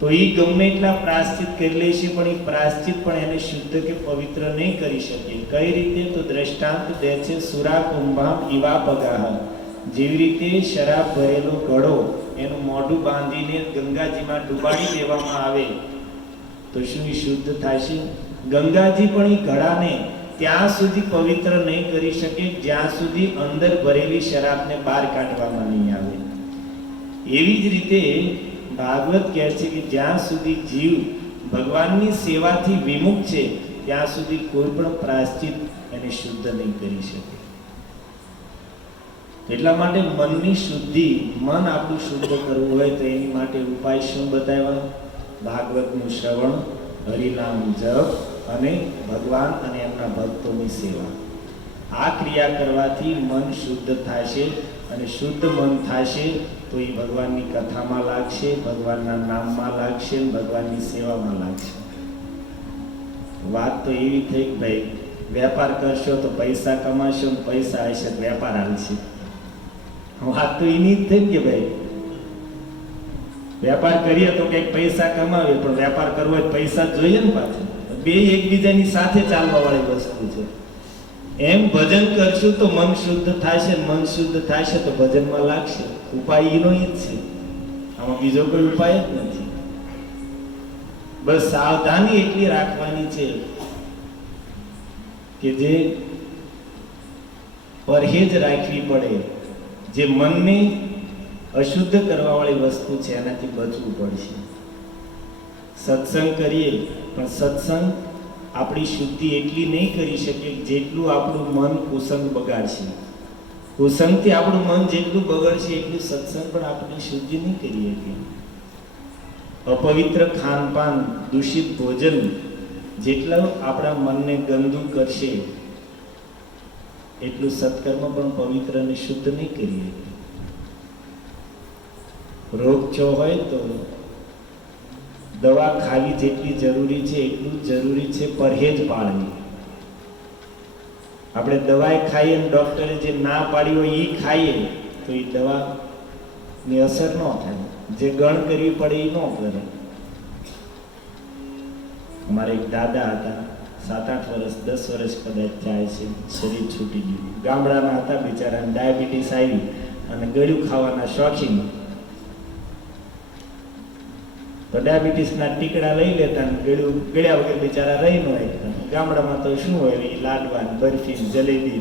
તો એ ગમે એટલા પ્રાયશ્ચિત કરી લેશે પણ એ પ્રાયશ્ચિત પણ એને શુદ્ધ કે પવિત્ર નહીં કરી શકે. કઈ રીતે? તો દ્રષ્ટાંત દે છે સુરા કુંભામ ઈવા પગાહ. જેવી રીતે શરાબ ભરેલો ઘડો એનું મોઢું બાંધીને ગંગાજીમાં ડુબાડી દેવામાં આવે તો શું એ શુદ્ધ થશે? ગંગાજી પણ એ ઘડાને ત્યાં સુધી પવિત્ર નહીં કરી શકે જ્યાં સુધી અંદર ભરેલી શરાબને બહાર કાઢવામાં નહીં આવે. એવી જ રીતે ભાગવત કહે છે કે જ્યાં સુધી જીવ ભગવાનની સેવાથી વિમુખ છે ત્યાં સુધી કોઈ પણ પ્રાયશ્ચિત એને શુદ્ધ નહીં કરી શકે. એટલા માટે મનની શુદ્ધિ, મન આપણું શુદ્ધ કરવું હોય તો એની માટે ઉપાય શું બતાવ્યા? ભાગવતનું શ્રવણ, હરિનામ જપ અને ભગવાન અને એમના ભક્તોની સેવા. આ ક્રિયા કરવાથી મન શુદ્ધ થશે અને શુદ્ધ મન થશે તો એ ભગવાનની કથામાં લાગશે, ભગવાનના નામમાં લાગશે, ભગવાનની સેવામાં લાગશે. વાત તો એવી થઈ કે ભાઈ વેપાર કરશો તો પૈસા કમાશો, પૈસા હશે તો વેપાર હાલશે. વાત તો એની જ થઈ કે ભાઈ વેપાર કરીએ તો કંઈક પૈસા કમાવીએ પણ વેપાર કરવો હોય પૈસા જોઈએ ને પાછું. બે એકબીજાની સાથે ચાલવા વાળી વસ્તુ છે. એમ ભજન કરશું તો મન શુદ્ધ થશે, મન શુદ્ધ થશે તો ભજનમાં લાગશે. ઉપાય એનો જ છે, આમાં બીજો કોઈ ઉપાય જ નથી. બસ સાવધાની એટલી રાખવાની છે કે જે પરહેજ રાખવી પડે, જે મનને અશુદ્ધ કરવા વાળી વસ્તુ છે એનાથી બચવું પડશે. સત્સંગ કરીએ પણ સત્સંગ આપણી શુદ્ધિ એટલી નહીં કરી શકે જેટલું આપણું મન કુસંગ બગાડશે. કુસંગથી આપણું મન જેટલું બગડશે એટલું સત્સંગ પણ આપણી શુદ્ધિ નહીં કરી શકે. અપવિત્ર ખાનપાન, દૂષિત ભોજન જેટલું આપણા મનને ગંદુ કરશે એટલું સત્કર્મ પણ પવિત્ર અને શુદ્ધ નહીં કરી શકે. રોગ જો હોય તો દવા ખાવી જેટલી જરૂરી છે એટલું જ જરૂરી છે પરહેજ પાળવી. આપણે દવાએ ખાઈએ અને ડોક્ટરે જે ના પાડી હોય એ ખાઈએ તો એ દવાની અસર ન થાય. જે ગણ કરવી પડે એ ન કરે. અમારે એક દાદા હતા, 7-8 વર્ષ 10 વર્ષ કદાચ જાય છે, શરીર છૂટી ગયું. ગામડાના હતા બિચારાને ડાયાબિટીસ આવી અને ગળ્યું ખાવાના શોખીન. તો ડાયાબિટીસના ટીકડા લઈ લેતા અને ગળ્યા વગર બિચારા રહી ન હોય. ગામડામાં તો શું હોય, એ લાડવા, બરફી, જલેબી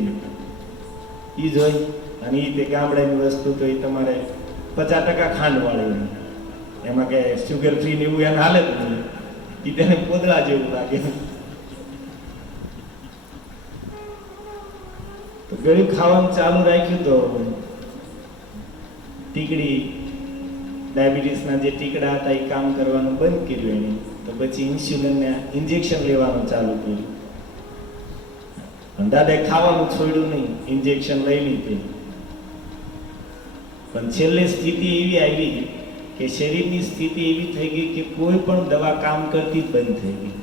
એ જ હોય. અને એ તે ગામડાની વસ્તુ તો એ તમારે 50% ખાંડવાળી હોય, એમાં કે શુગર ફ્રી ને એવું એને હાલે જ નહીં. એ તેને પોદળા જેવું લાગે. તો ગળ્યું ખાવાનું ચાલુ રાખ્યું તો ટીકડી ડાયાબિટીસના જે ટીકડા હતા એ કામ કરવાનું બંધ કર્યું એણે, તો પછી ઇન્સ્યુલિનને ઇન્જેક્શન લેવાનું ચાલુ કર્યું. અને દાદાએ ખાવાનું છોડ્યું નહીં, ઇન્જેક્શન લઈ લીધી. પણ છેલ્લે સ્થિતિ એવી આવી કે શરીરની સ્થિતિ એવી થઈ ગઈ કે કોઈ પણ દવા કામ કરતી જ બંધ થઈ ગઈ.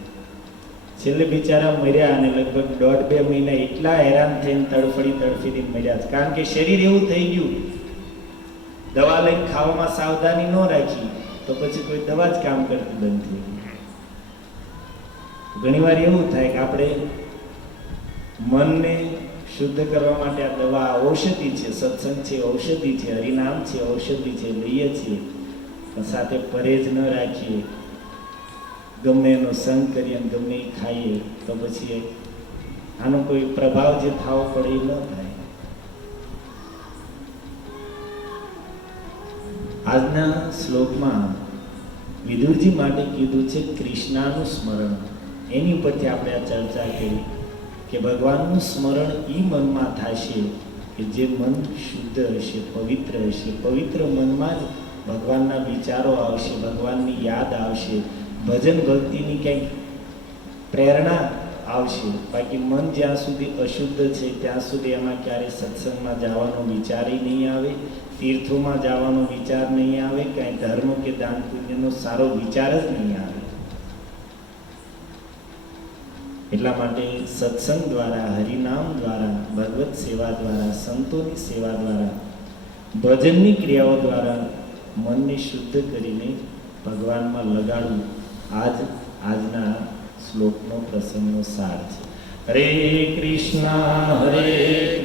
છેલ્લે બિચારા મર્યા અને લગભગ 1.5-2 મહિના એટલા હેરાન થઈને તડફડીને મર્યા છે. કારણ કે શરીર એવું થઈ ગયું, દવા લઈને ખાવામાં સાવધાની ન રાખી તો પછી કોઈ દવા જ કામ કરતી બંધ થઈ ગઈ. ઘણીવાર એવું થાય કે આપણે મનને શુદ્ધ કરવા માટે આ દવા ઔષધિ છે, સત્સંગ છે ઔષધિ છે, હરિનામ છે ઔષધિ છે, લઈએ છીએ, પણ સાથે પરેજ ન રાખીએ, ગમે એનો સંગ કરીએ અને ગમે એ ખાઈએ તો પછી આનો કોઈ પ્રભાવ જે થવો પડે એ ન થાય. આજના શ્લોકમાં વિદુરજી માટે કીધું છે કૃષ્ણનું સ્મરણ. એની ઉપરથી આપણે આ ચર્ચા કરી કે ભગવાનનું સ્મરણ એ મનમાં થશે કે જે મન શુદ્ધ હશે, પવિત્ર હશે. પવિત્ર મનમાં જ ભગવાનના વિચારો આવશે, ભગવાનની યાદ આવશે, ભજન ભક્તિની કંઈક પ્રેરણા આવશે. બાકી મન જ્યાં સુધી અશુદ્ધ છે ત્યાં સુધી એમાં ક્યારેય સત્સંગમાં જવાનો વિચાર નહીં આવે, તીર્થોમાં જવાનો વિચાર નહીં આવે, કાંઈ ધર્મ કે દાન પુણ્યનો સારો વિચાર જ નહીં આવે. એટલા માટે સત્સંગ દ્વારા, હરિનામ દ્વારા, ભગવત સેવા દ્વારા, સંતોની સેવા દ્વારા, ભજનની ક્રિયાઓ દ્વારા મનને શુદ્ધ કરીને ભગવાનમાં લગાડવું આજના શ્લોકનો પ્રસંગનો સાર છે. હરે કૃષ્ણ હરે